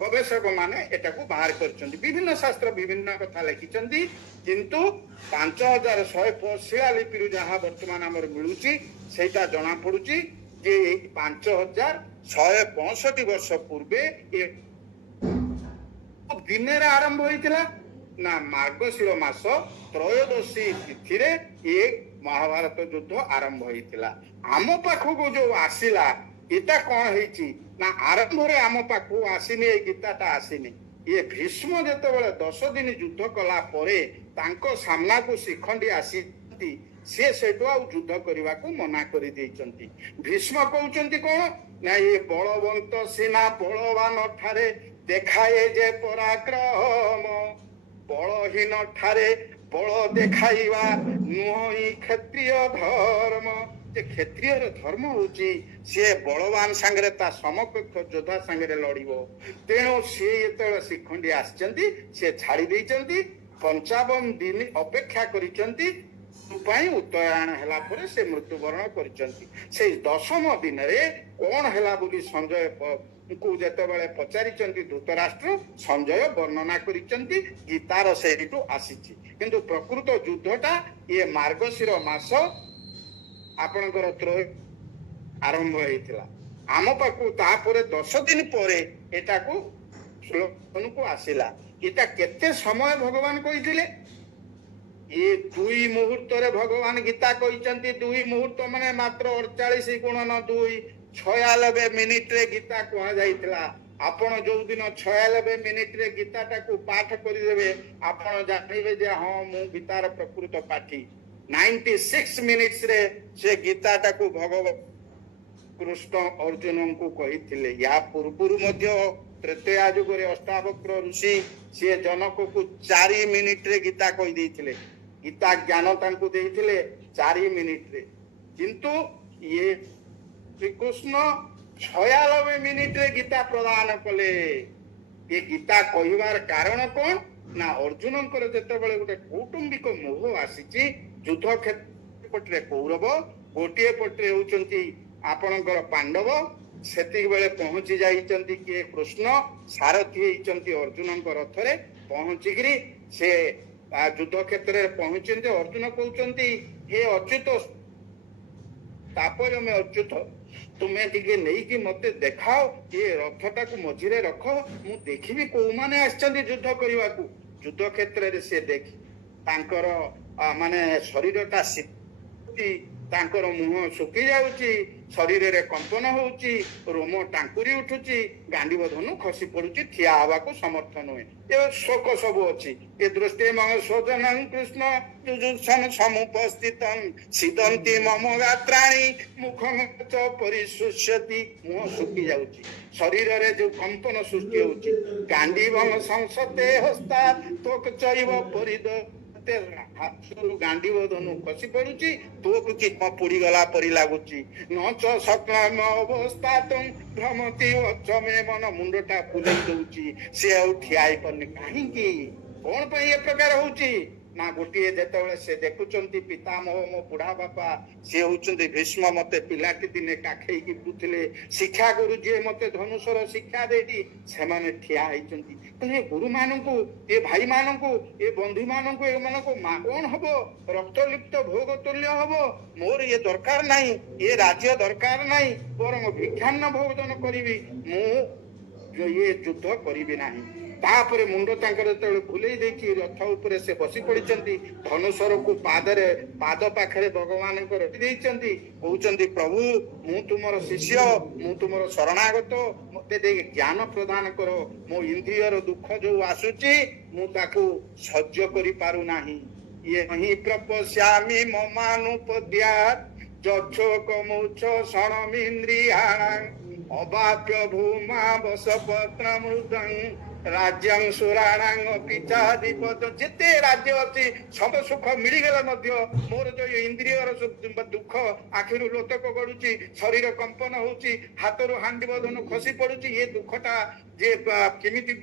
गवेषक माने एटाकू बाहर करचंती विभिन्न शास्त्र विभिन्न कथा लिखिचंती किंतु 5,100 शिलालिपि जहाँ वर्तमान आमर मिलुची सेटा जना पड़ुची जे 5,165 वर्ष पूर्वे ये दिन आरंभ होइतिला ना मार्गशीर मास त्रयोदशी तिथि रे ये महाभारत युद्ध आरंभ होइतिला आम पाखको जो आसिला गीता कौन है ना आरंभ रे आम पाखु आसीनी गीताटा आसीनी ये भीष्म जेतेबेले 10 दिन युद्ध कला परे तांको सामना को शिखंडी आसी से सेटु आ युद्ध करने को मना कर देइचंती भीष्म कहउचंती कौन ना ये बलवंत सेना बलवान ठारे देखाए जे पराक्रम बलहीन ठारे बल देखाइबा नुहई क्षत्रिय धर्म जे क्षत्रिय धर्म होची से बलवान सांगरे ता समकक्ष योद्धा सांगरे लड़िबो तेणु से जेतेबेले शिखंडी आछंती से छाड़ी देइचंती 55 दिन अपेक्षा करिचंती उत्तरायण है से मृत्युवरण कर 10म दिन कौन है बोली संजय को जेतेबेले पचारिचंती धृतराष्ट्र संजय वर्णना करिचंती गीतार सेठू आसी किंतु प्रकृत युद्धटा ये मार्गशीर मास आपणकर त्रय आरंभ होइतिला आम पाखु तापरे 10 दिन परे एटा को श्लोकन को आसिला एटा केते समय भगवान कहिथिले ये 2 मुहूर्त रे भगवान गीता कहिचंती 2 मुहूर्त माने मात्र 48 गुणन 2 96 मिनिट रे गीता कहा जाइतिला आपण जो दिन 96 मिनिट रे गीताटा को पाठ करि देबे आपण जानिबे जे हां मु गीतार प्रकृत पाठी 96 मिनिट्स रे से गीताटा को भगवान कृष्ण अर्जुन को कही या पूर्व त्रेतया जुगे अष्टावक्र ऋषि सी जनक को 4 मिनिट रे गीता कही देथिले गीता ज्ञान तांको देथिले 4 मिनिट रे किंतु ये श्री कृष्ण 96 मिनिट रे गीता प्रदान कले। ये गीता कहिबार कारण कौन ना अर्जुन जेतेबेले गोटे कौटुंबिक मोह आसीची युद्ध क्षेत्र पटरे कौरव गोटे पटरे होउचंती आपणकर पांडव सेतिक बेले पहुंची जाइचंती कि कृष्ण सारथी होइचंती अर्जुन रथरे पहुंचिकरी से युद्ध क्षेत्र में पहुंचते अर्जुन कहते हे अच्युत तापय में अच्युत तुम्हें टिके नहीं कि मते देखाओ ये रथटा को मझिरे रख मु देखिबी को माने आछंती युद्ध करबा को युद्ध क्षेत्र रे से देख तांकर माने शरीरटा सिद्धि तांकर मुह सुखी जाउची शरीर रे कंपन होउची रोम टांकुरी उठुची गांडीव धनु खसी पड़ुची ठिया हवा को समर्थन हुए ये शोक सब अछि ये दृष्टि मम स्वजनं कृष्ण जुजुत्सन समुपस्थितं सिदंती मम गात्राणि मुखं च परिशुष्यति मुह सुखी जाउची शरीर रे जो कंपन सृष्टि होउची गांडीवं संसते हस्ता तोक चैव परिद गांडीव धनु खसी पड़ुची तोक कि पुड़ी गला परी लागुची न च सकलम अवस्था तुम भ्रमति अचमे मन मुंडटा फुलै दउची से आउ ठियाई पन्ने काहे की कोन पे ये प्रकार होउची ना गोटे जेतेबेले से देखुचंती पितामह मो बुढ़ा बापा से होउचंती भीष्म मते पिलाटी दिने काखई की बुथिले शिक्षा गुरु जे मते धनुषर शिक्षा देती से माने ठिया हैचंती तने गुरु माननकु ए भाई माननकु ए बंधु माननकु ए माननको मा कोन हबो रक्त लिप्त भोग तुल्य हबो मोर ये दरकार नाही ये राज्य दरकार नाही बरम भिक्षान्न भोजन करिवि मु जो ये युद्ध करिवि नाही तापरे मुंड तांकर जेतेबेले भुलेई देछि रथ ऊपर से बसी पड़िचंती धनुषर को पादरे पाद पाखरे भगवान को रखि देइचंती कहउचंती प्रभु मु तुमर शिष्य मु तुमर शरणागत मते दे ज्ञान प्रदान करो मो इंद्रियर दुख जो आसुची मु ताकू सह्य करि पारु नाही ये नहीं प्रपश्यामि ममानुपद्यात् जच्छोक मुच्छ शरणमिन्द्रियाणां अवाप्य भूमा वसपत्र मृदं राज्यं सुराणां पिचाधिपत जिते राज्य अछि सब सुख मिली गेला मध्य मोर जो इंद्रियर दुख आखिरु लोतक गडुची शरीर कंपन होउची हातरो हांडी बदन खसी पडुची ये दुखटा जे केमिति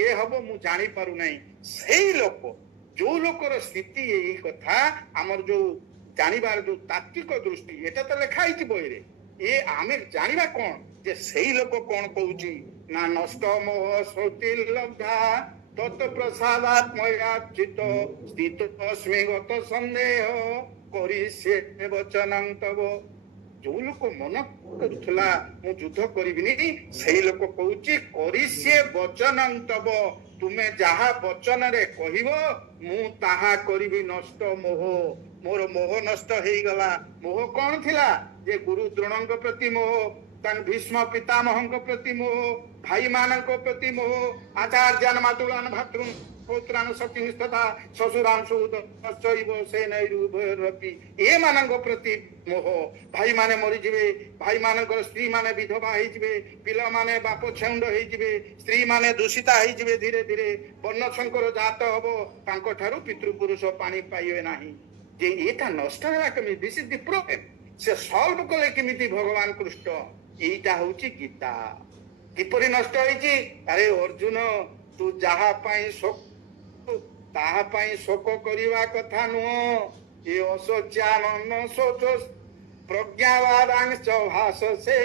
ये हबो मु जानि पारु नाही सेही लोक जो लोकर स्थिति यही कथा हमर जो जानिबार जो तात्विक दृष्टि एटा त लेखाई छि बहिरे ए आमे जानिबा कोन जे सेही लोक कोन कहउची ना नष्ट मोह श्रुति लब्धा तत् प्रसादात् मया चित्त स्थित अस्मि गत संदेह करिष्ये वचनं तव जो लोक मन करुथला मु युद्ध करिबिनी सेही लोक कहउची करिष्ये वचनं तव तुमे जहा वचन रे कहिबो मु ताहा करिबि नष्ट मोह मोर मोह नष्ट हेई गला मोह कोन थिला जे गुरु द्रोणंक प्रति मोह तन भीष्म पितामहं प्रति मोह भाई मानक प्रति मोह आचार्यान मातुलान भातृन पुत्रान सखी तथा ससुरान सुदश्चैव सेनैरुभयरपि ए मानक प्रति मोह भाई माने मरि जिवे भाई मानक स्त्री माने विधवा हेई जिवे पिला माने बाप छेउंड हेई जिवे स्त्री माने दूषिता हेई जिवे धीरे धीरे वर्ण संकर जात हबो तांको ठारू पितृपुरुष पानी पाइबे नाही जे एटा नष्ट होला केमि दिस इज द प्रॉब्लम से सॉल्व कले केमिति भगवान कृष्ण एटा होची गीता किपरि नष्ट होईची अरे अर्जुन तू जहा पाई शोक ताहा पाई शोक करिवा कथा नुह ए असोच्यान सोच प्रज्ञावादांश भास से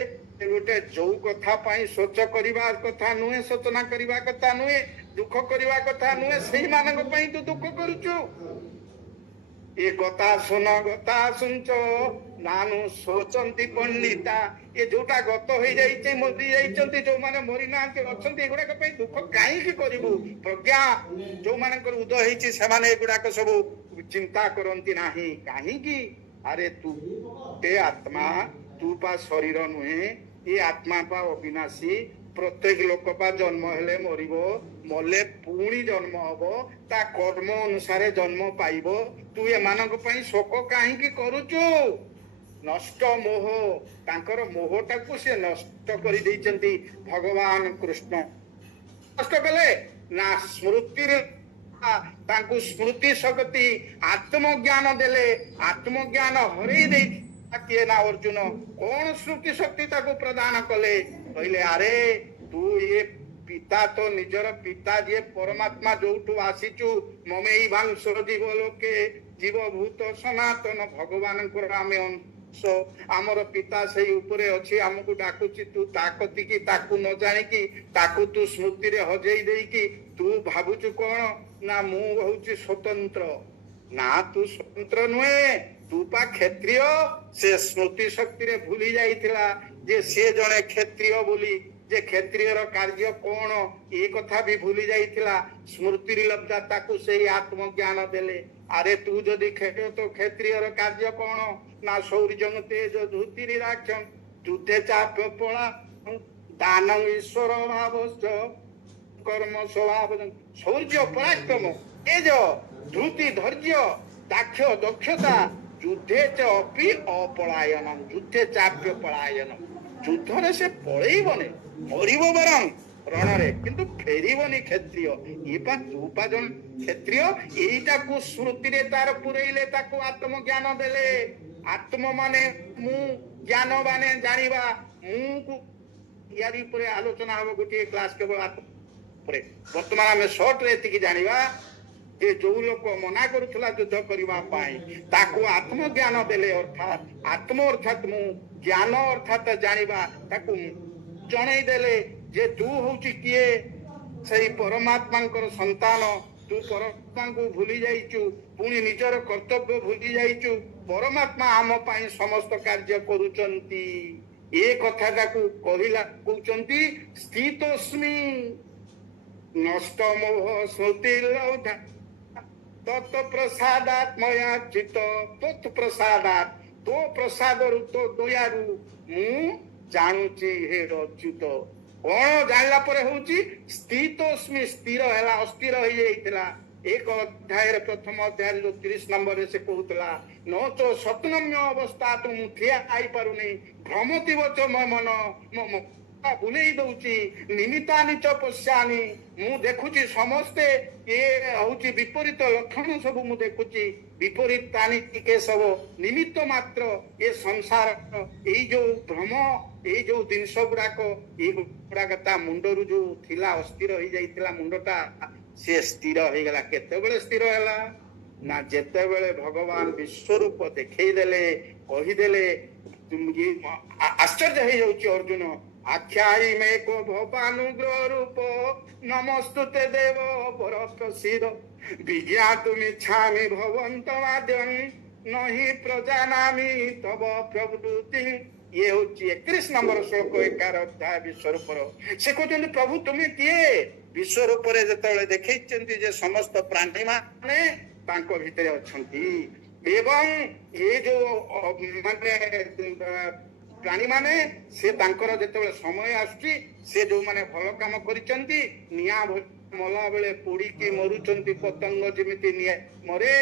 गोटे जो कथा पाई सोच करिवा कथा नुहे सोचना करिवा कथा नुहे दुख करिवा कथा नुहे सेही मानक पई तू दुख करूचु ए कथा सुन गता सुनच नानु सोचंती पंडिता ये जोटा गत हो जाइछे मरि जाइछंती जो माने मरि नांते अछंती एगुडा पे दुख काहे की करिवु प्रज्ञा जो मानकर उदय हेछि से माने एगुडा को सब चिंता करंती नाही काहे की अरे तू ते आत्मा तू पा शरीर नुहे ये आत्मा पा अविनाशी प्रत्येक लोक पा जन्म हेले मरिबो मले पुणी जन्म हबो ता कर्म अनुसार जन्म पाइबो तू ए मानक पई शोक काहे की करूचु ନଷ୍ଟ ମୋହ ତାଙ୍କର ମୋହଟାକୁ ସେ ନଷ୍ଟ କରିଦେଇଛନ୍ତି ଭଗବାନ କୃଷ୍ଣ। ନଷ୍ଟ କଲେ ନା ସ୍ମୃତିରେ ତାଙ୍କୁ ସ୍ମୃତି ଶକ୍ତି ଆତ୍ମଜ୍ଞାନ ଦେଲେ। ଆତ୍ମଜ୍ଞାନ ହରେଇ ଦେଇ କିଏ ନା ଅର୍ଜୁନ କଣ ସ୍ମୃତି ଶକ୍ତି ତାକୁ ପ୍ରଦାନ କଲେ? କହିଲେ ଆରେ ତୁ ଇଏ ପିତା ତ ନିଜର ପିତା ଯିଏ ପରମାତ୍ମା ଯୋଉଠୁ ଆସିଛୁ ମମେଇ ଭାଂଶ ଜୀବ ଲୋକେ ଜୀବଭୂତ ସନାତନ ଭଗବାନଙ୍କର ଆମେ ଅଂଶ। ଆମର ପିତା ସେଇ ଉପରେ ଅଛି, ଆମକୁ ଡାକୁଛି, ତୁ ତା କତିକି ତାକୁ ନ ଜାଣିକି ତାକୁ ତୁ ସ୍ମୃତିରେ ହଜେଇ ଦେଇକି ତୁ ଭାବୁଛୁ କଣ ନା ମୁଁ ହଉଛି ସ୍ୱତନ୍ତ୍ର। ନା ତୁ ସ୍ୱତନ୍ତ୍ର ନୁହେଁ, ତୁ ପା କ୍ଷତ୍ରିୟ। ସେ ସ୍ମୃତି ଶକ୍ତିରେ ଭୁଲି ଯାଇଥିଲା ଯେ ସେ ଜଣେ କ୍ଷତ୍ରିୟ ବୋଲି, ଯେ କ୍ଷତ୍ରିୟର କାର୍ଯ୍ୟ କଣ ଏ କଥା ବି ଭୁଲି ଯାଇଥିଲା। ସ୍ମୃତିରେ ଲବ୍ଧା ତାକୁ ସେଇ ଆତ୍ମଜ୍ଞାନ ଦେଲେ। ଆରେ ତୁ ଯଦି କ୍ଷତ୍ରିୟ ତ କ୍ଷତ୍ରିୟର କାର୍ଯ୍ୟ କଣ ନା ଶୌର୍ଯ୍ୟ ତେଜ ଧୃତିରି ରାକ୍ଷମ ଯୁଦ୍ଧେ ଚାପ ପଳା ଦାନ ଈଶ୍ୱର ଭାବଶ୍ଚ କର୍ମ ସ୍ୱଭାବ ଶୌର୍ଯ୍ୟ ପରାକ୍ରମ ତେଜ ଧୃତି ଧୈର୍ଯ୍ୟ ଦାକ୍ଷ ଦକ୍ଷତା ଯୁଦ୍ଧେ ଚ ଅପି ଅପଳାୟନ ଯୁଦ୍ଧେ ଚାପ୍ୟ ପଳାୟନ। ଯୁଦ୍ଧରେ ସେ ପଳେଇବନି, ମରିବ ବରଂ ରଣରେ, କିନ୍ତୁ ଫେରିବନି କ୍ଷତ୍ରିୟ। ତୁ ପା ଜଣେ କ୍ଷତ୍ରିୟ। ଏଇଟାକୁ ସ୍ମୃତିରେ ତାର ପୁରେଇଲେ, ତାକୁ ଆତ୍ମଜ୍ଞାନ ଦେଲେ। ଆତ୍ମ ମାନେ ମୁଁ, ଜ୍ଞାନ ମାନେ ଜାଣିବା। ମୁଁ ୟାରି ଉପରେ ଆଲୋଚନା ହବ ଗୋଟିଏ କ୍ଲାସ କେବଳ ଉପରେ। ବର୍ତ୍ତମାନ ଆମେ ସର୍ଟରେ ଏତିକି ଜାଣିବା ଯେ ଯୋଉ ଲୋକ ମନା କରୁଥିଲା ଯୁଦ୍ଧ କରିବା ପାଇଁ ତାକୁ ଆତ୍ମଜ୍ଞାନ ଦେଲେ। ଅର୍ଥାତ ଆତ୍ମ ଅର୍ଥାତ ମୁଁ, ଜ୍ଞାନ ଅର୍ଥାତ ଜାଣିବା, ତାକୁ ଜଣେଇ ଦେଲେ ଯେ ତୁ ହଉଛି କିଏ, ସେଇ ପରମାତ୍ମାଙ୍କର ସନ୍ତାନ। ତୁ ପରମାତ୍ମାଙ୍କୁ ଭୁଲି ଯାଇଛୁ, ପୁଣି ନିଜର କର୍ତ୍ତବ୍ୟ ଭୁଲି ଯାଇଛୁ। ପରମାତ୍ମା ଆମ ପାଇଁ ସମସ୍ତ କାର୍ଯ୍ୟ କରୁଛନ୍ତି। ଏ କଥାଟାକୁ କହିଲା କହୁଛନ୍ତି ସ୍ଥିତୋସ୍ମି ନଷ୍ଟ ମୋହ ସ୍ମୃତି ଲବ୍ଧା ତତ୍ ପ୍ରସାଦାତ୍ ମୟା ଚିତ ତତ୍ ପ୍ରସାଦାତ୍ ତୋ ପ୍ରସାଦରୁ ତୋ ଦୟାରୁ ମୁଁ ଜାଣୁଛି ହେ ଅଚ୍ୟୁତ। କଣ ଜାଣିଲା ପରେ ହଉଛି ସ୍ଥିତୋସ୍ମି, ସ୍ଥିର ହେଲା, ଅସ୍ଥିର ହେଇଯାଇଥିଲା। ଏକ ଅଧ୍ୟାୟରେ ପ୍ରଥମ ଅଧ୍ୟାୟରେ ଯୋଉ 30 ନମ୍ବରରେ ସେ କହୁଥିଲା ନ ତ ସ୍ୱପ୍ନମ୍ୟ ଅବସ୍ଥା ତୁ ମୁଁ ଠିଆ ହେଇପାରୁନି, ଭ୍ରମତିବ ଚ ମୋ ମନ, ମୋ ବୁଲେଇ ଦଉଛି, ନିମିତ୍ତାନି ଚ ପଶ୍ୟାନି, ମୁଁ ଦେଖୁଛି ସମସ୍ତେ ଏ ହଉଛି ବିପରୀତ ଲକ୍ଷଣ ସବୁ ମୁଁ ଦେଖୁଛି। ବିପରୀତାନି ଟିକେ ସବୁ ନିମିତ୍ତ ମାତ୍ର ଏ ସଂସାର, ଏଇ ଯୋଉ ଭ୍ରମ, ଏଇ ଯୋଉ ଜିନିଷ ଗୁଡାକ, ଏଇ ଗୁଡାକ ତା ମୁଣ୍ଡରୁ ଯୋଉ ଥିଲା ଅସ୍ଥିର ହେଇଯାଇଥିଲା ମୁଣ୍ଡଟା, ସେ ସ୍ଥିର ହେଇଗଲା। କେତେବେଳେ ସ୍ଥିର ହେଲା ନା ଯେତେବେଳେ ଭଗବାନ ବିଶ୍ୱରୂପ ଦେଖେଇ ଦେଲେ, କହିଦେଲେ। ଆଶ୍ଚର୍ଯ୍ୟ ହେଇଯାଉଛି ଅର୍ଜୁନ। ଆଖ୍ୟାଇ ମେ କୋ ଭବାନୁଗ୍ରହ ରୂପ ନମସ୍ତୁତେ ଦେବ ପର ପ୍ରସିଦ୍ଧ ବିଜ୍ଞାତୁମିଚ୍ଛାମି ଭବନ୍ତମାଦ୍ୟଂ ନହି ପ୍ରଜାନାମି ତବ ପ୍ରବୃତ୍ତି। ଇଏ ହଉଛି 31 ନମ୍ବର ଶ୍ଲୋକ 11 ଅଧ୍ୟାୟ ବିଶ୍ୱରୂପର। ସେ କହୁଛନ୍ତି ପ୍ରଭୁ ତୁମେ କିଏ? ବିଶ୍ୱରୂପରେ ଯେତେବେଳେ ଦେଖେଇଛନ୍ତି ଯେ ସମସ୍ତ ପ୍ରାଣୀ ମାନେ ତାଙ୍କ ଭିତରେ ଅଛନ୍ତି, ଏବଂ ଏ ଯୋଉ ମାନେ ପ୍ରାଣୀ ମାନେ ସେ ତାଙ୍କର ଯେତେବେଳେ ସମୟ ଆସୁଛି, ସେ ଯୋଉମାନେ ଭଲ କାମ କରିଛନ୍ତି ନିଆଁ ମଲା ବେଳେ ପୋଡିକି ମରୁଛନ୍ତି, ପତଙ୍ଗ ଯେମିତି ନିଆଁ ମରେ,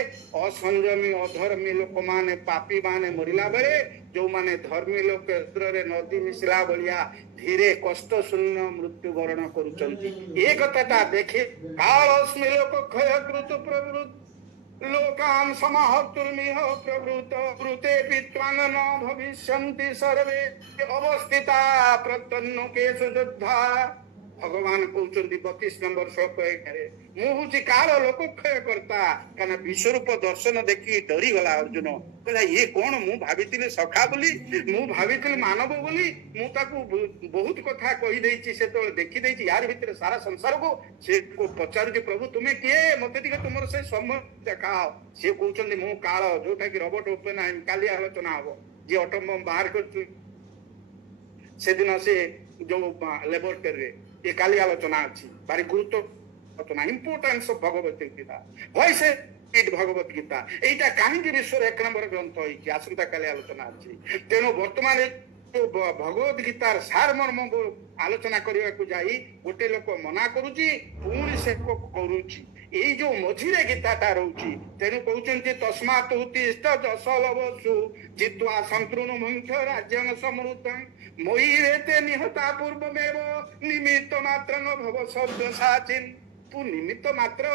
ଅସଂଯମୀ ଅଧର୍ମୀ ଲୋକମାନେ, ପାପୀ ମାନେ ମରିଲା ବେଳେ ଯୋଉମାନେ ଧର୍ମୀ ଲୋକ କ୍ଷେତ୍ରରେ ନଦୀ ମିଶିଲା ଭଳିଆ ଧୀରେ କଷ୍ଟ ଶୂନ୍ୟ ମୃତ୍ୟୁ ବରଣ କରୁଛନ୍ତି। ଏ କଥାଟା ଦେଖି କାଳସ୍ମି ଲୋକ କ୍ଷୟ କୃତ ପ୍ରବୃତ୍ତି ଲୋକାନ୍ ସମାହର୍ତ୍ତୁର୍ମିହ ପ୍ରବୃତ ବୃତେ ବିତ୍ୱାନ ନ ଭବିଷ୍ୟନ୍ତି ସର୍ବେ ଅବସ୍ଥିତା ପ୍ରତ୍ୟନ୍ନକେଷୁ ଯୋଦ୍ଧା। ଭଗବାନ କହୁଛନ୍ତି 32 ନମ୍ବର ଶ୍ଲୋକ 1ରେ, ମୁଁ ହଉଛି କାଳ ଲୋକକ୍ଷୟ କର୍ତ୍ତା। କାରଣ ବିଶ୍ୱରୂପ ଦର୍ଶନ ଦେଖି ଡରିଗଲା ଅର୍ଜୁନ। କହିଲା ଇଏ କଣ, ମୁଁ ଭାବିଥିଲି ସଖା ବୋଲି, ମୁଁ ଭାବିଥିଲି ମାନବ ବୋଲି, ମୁଁ ତାକୁ ବହୁତ କଥା କହିଦେଇଛି, ସେତେବେଳେ ଦେଖିଦେଇଛି ୟାର ଭିତରେ ସାରା ସଂସାରକୁ। ସେ ପଚାରୁଛି ପ୍ରଭୁ ତୁମେ କିଏ, ମତେ ଟିକେ ତୁମର ସେ ସମୟ ଦେଖାଅ। ସେ କହୁଛନ୍ତି ମୁଁ କାଳ, ଯୋଉଟା କି ରବଟ ଓପେନହାଇମର, କାଲି ଆଲୋଚନା ହବ, ଯିଏ ଅଟୋମ ବମ୍ ବାହାର କରୁଛୁ ସେଦିନ ସେ ଯୋଉ ଲ୍ୟାବରେଟୋରୀରେ, ଏ କାଲି ଆଲୋଚନା ଅଛି। ଭାରି ଗୁରୁତ୍ୱ ଆଲୋଚନା, ଇମ୍ପୋର୍ଟାନ୍ସ ଅଫ ଭଗବତ ଗୀତା, ଭଏସ ଭଗବତ ଗୀତା। ଏଇଟା କାହିଁକି ବିଶ୍ୱର 1 ନମ୍ବର ଗ୍ରନ୍ଥ ହେଇଛି, ଆସନ୍ତା କାଲି ଆଲୋଚନା ଅଛି। ତେଣୁ ବର୍ତ୍ତମାନ ଭଗବତ ଗୀତାର ସାର ମର୍ମକୁ ଆଲୋଚନା କରିବାକୁ ଯାଇ ଗୋଟେ ଲୋକ ମନା କରୁଛି, ପୁଣି ସେ କରୁଛି। ଏଇ ଯୋଉ ମଝିରେ ଗୀତାଟା ରହୁଛି। ତେଣୁ କହୁଛନ୍ତି ତସ୍ମାତ୍ ଉତ୍ତିଷ୍ଠ ଯଶଲଭସୁ ଜିତ୍ୱା ଶନ୍ତ୍ରୁନୁ ମୁଖ୍ୟ ରାଜ୍ୟଂ ସମୃଦ୍ଧଂ ମୟି ଏତେ ନିହତା ପୂର୍ବମେବ ନିମିତ୍ତ ମାତ୍ର ଭବ ସଦ୍ୟସାଚିନ୍। ତୁ ନିମିତ୍ତ ମାତ୍ର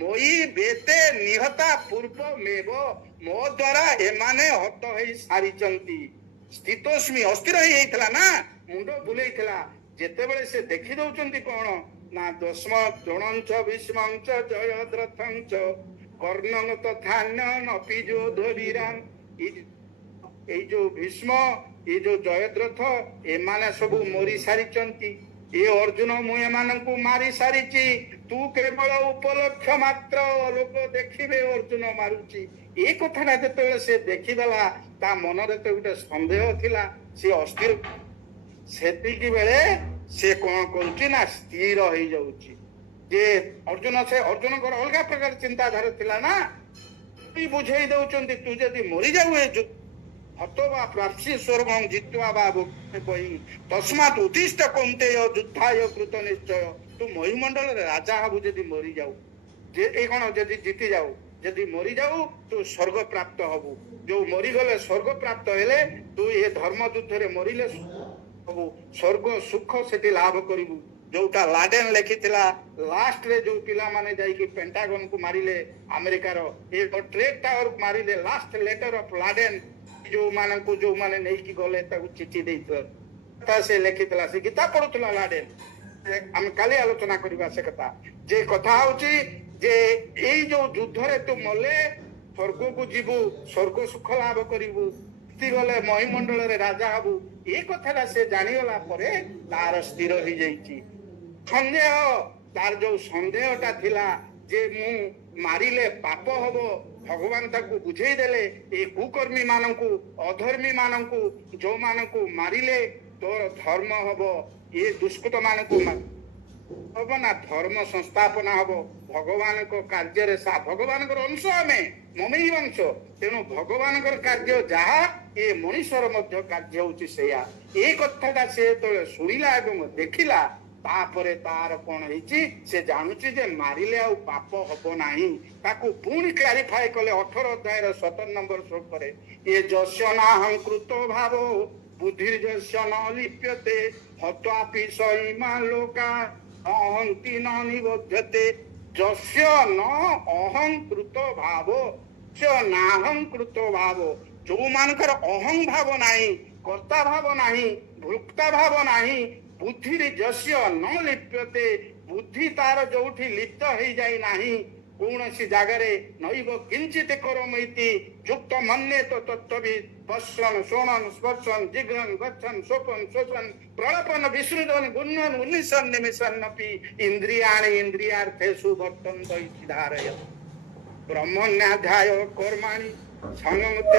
ମୟି ବେତେ ନିହତା ପୂର୍ବମେବ, ମୋ ଦ୍ୱାରା ଏମାନେ ହତ ହେଇ ସାରିଛନ୍ତି। ସ୍ଥିତୋସ୍ମି ଅସ୍ଥିର ହେଇଯାଇଥିଲା ନା, ମୁଣ୍ଡ ବୁଲେଇଥିଲା। ଯେତେବେଳେ ସେ ଦେଖି ଦଉଛନ୍ତି କଣ ନା ଦଶମ ଦ୍ରୋଣଞ୍ଚ ଭୀଷ୍ମଞ୍ଚ ଜୟଦ୍ରଥଞ୍ଚ କର୍ଣ୍ଣଂ ତଥାନ୍ୟନପି ଯୋଧବୀରାନ୍। ଏଇ ଯୋଉ ଭୀଷ୍ମ, ଏଇ ଯୋଉ ଜୟଦ୍ରଥ, ଏମାନେ ସବୁ ମରି ସାରିଛନ୍ତି। ଏ ଅର୍ଜୁନ ମୁଁ ଏମାନଙ୍କୁ ମାରି ସାରିଛି, ତୁ କେବଳ ଉପଲକ୍ଷ ମାତ୍ର, ଲୋକ ଦେଖିବେ ଅର୍ଜୁନ ମାରୁଛି। ଏ କଥାଟା ଯେତେବେଳେ ସେ ଦେଖିଦେଲା, ତା ମନରେ ତ ଗୋଟେ ସନ୍ଦେହ ଥିଲା, ସେ ଅସ୍ଥିର। ସେତିକି ବେଳେ ସେ କଣ କରୁଛି ନା ସ୍ଥିର ହେଇଯାଉଛି। ଯେ ଅର୍ଜୁନଙ୍କର ଅଲଗା ପ୍ରକାର ଚିନ୍ତାଧାରା ଥିଲା ନା, ବୁଝେଇ ଦଉଛନ୍ତି ତୁ ଯଦି ମରିଯାଉ ହତବା ପ୍ରାପ୍ସି ସ୍ୱର୍ଗଂ ଜିତ୍ୱା ବା ବହି ତସ୍ମାତ୍ ଉତ୍ତିଷ୍ଠ କୌନ୍ତେୟ ଯୁଦ୍ଧାୟ କୃତ ନିଶ୍ଚୟ। ତୁ ମହିମଣ୍ଡଳରେ ରାଜା ହବୁ ଯଦି ମରିଯାଉ, ଯେ ଏଇ କଣ ଯଦି ଜିତି ଯାଉ, ଯଦି ମରିଯାଉ ତୁ ସ୍ୱର୍ଗ ପ୍ରାପ୍ତ ହବୁ। ଯୋଉ ମରିଗଲେ ସ୍ୱର୍ଗ ପ୍ରାପ୍ତ ହେଲେ, ତୁ ଏ ଧର୍ମ ଯୁଦ୍ଧରେ ମରିଲେ ହବୁ, ସ୍ୱର୍ଗ ସୁଖ ସେଠି ଲାଭ କରିବୁ। ଯୋଉଟା ଲାଡେନ୍ ଲେଖିଥିଲା, ଲାଷ୍ଟରେ ଯୋଉ ପିଲାମାନେ ଯାଇକି ପେଣ୍ଟାଗନ କୁ ମାରିଲେ, ଆମେରିକାର ଏ ଟ୍ରେଡ୍ ଟାୱାର କୁ ମାରିଲେ, ଲାଷ୍ଟ ଲେଟର ଅଫ ଲାଡେନ୍ ଯୋଉମାନେ ନେଇକି ଗଲେ ତାକୁ ଚିଠି ଦେଇଥିଲା, ସେ ଲେଖିଥିଲା। ସେ ଗୀତା ପଢୁଥିଲା ଲାଡେନ୍। ଆମେ କାଲି ଆଲୋଚନା କରିବା ସେ କଥା। ଯେ କଥା ହଉଛି ଯେ ଏଇ ଯୋଉ ଯୁଦ୍ଧରେ ତୁ ମଲେ ସ୍ୱର୍ଗକୁ ଯିବୁ, ସ୍ୱର୍ଗ ସୁଖ ଲାଭ କରିବୁ, ଗଲେ ମହିମଣ୍ଡଳରେ ରାଜା ହବୁ। ଏ କଥାଟା ସେ ଜାଣିଗଲା ପରେ ତାର ସ୍ଥିର ହେଇଯାଇଛି। ସନ୍ଦେହ, ତାର ଯୋଉ ସନ୍ଦେହଟା ଥିଲା ଯେ ମୁଁ ମାରିଲେ ପାପ ହବ, ଭଗବାନ ତାକୁ ବୁଝେଇ ଦେଲେ ଏ କୁକର୍ମୀ ମାନଙ୍କୁ, ଅଧର୍ମୀ ମାନଙ୍କୁ, ଯୋଉମାନଙ୍କୁ ମାରିଲେ ତୋର ଧର୍ମ ହବ, ଏ ଦୁଷ୍କୃତ ମାନଙ୍କୁ ହବ ନା ଧର୍ମ ସଂସ୍ଥାପନା ହବ। ଭଗବାନଙ୍କ କାର୍ଯ୍ୟରେ ଭଗବାନଙ୍କର ଅଂଶ, ଆମେ ମମେଇ ଅଂଶ। ତେଣୁ ଭଗବାନଙ୍କର କାର୍ଯ୍ୟ ଯାହା, ଏ ମଣିଷର ମଧ୍ୟ କାର୍ଯ୍ୟ ହଉଛି ସେଇଆ। ଏ କଥାଟା ସେ ଯେତେବେଳେ ଶୁଣିଲା ଏବଂ ଦେଖିଲା, ତାପରେ ତାର କଣ ହେଇଛି, ସେ ଜାଣୁଛି ଯେ ମାରିଲେ ଆଉ ପାପ ହବ ନାହିଁ। ତାକୁ ପୁଣି କ୍ଲାରିଫାଏ କଲେ 18 ଅଧ୍ୟାୟର 17 ନମ୍ବର ଶ୍ଲୋକରେ, ଏ ଯସ୍ୟ ନାହଂକୃତ ଭାବ ବୁଦ୍ଧିର୍ ଯସ୍ୟ ନ ଲିପ୍ୟତେ ହତ୍ୱାପି ସଇମା ଲୋକା ଅହଂତି ନ ନିବଧ୍ୟତେ। ଯସ୍ୟ ନ ଅହଂକୃତ ଭାବ, ନାହଂକୃତ ଭାବ, ଯୋଉମାନଙ୍କର ଅହଂ ଭାବ ନାହିଁ, କର୍ତ୍ତା ଭାବ ନାହିଁ, ଭୋକ୍ତା ଭାବ ନାହିଁ, ବୁଦ୍ଧିରେ ଯସ୍ୟ ନ ଲିପ୍ୟତେ, ବୁଦ୍ଧି ତାର ଯୋଉଠି ଲିପ୍ତ ହେଇଯାଇ ନାହିଁ, କୌଣସି ଜାଗାରେ ନୈବ କିଞ୍ଚିତ କରମଇତି ଯୁକ୍ତ ମନ୍ୟେତ ତତ୍ତ୍ୱବିତ୍ ପଶ୍ୟନ୍ ଶୋଣନ୍ ସ୍ପର୍ଶନ୍ ଜିଘ୍ରନ୍ ଗଚ୍ଛନ୍ ଶୋପନ୍ ଶୋଷନ୍ ପ୍ରଳପନ୍ ବିସୃଜନ୍ ଗୁଣ୍ଣନ୍ ଉନ୍ନିଶନ୍ ନିମିଷନ୍ନପି ଇନ୍ଦ୍ରିୟାଣि ଇନ୍ଦ୍ରିୟାର୍ଥେଷୁ ବର୍ତ୍ତନ୍ତ ଇତି ଧାରୟ। ବ୍ରହ୍ମଣ୍ୟାଧ୍ୟାୟ କର୍ମାଣि ସଂୟମତେ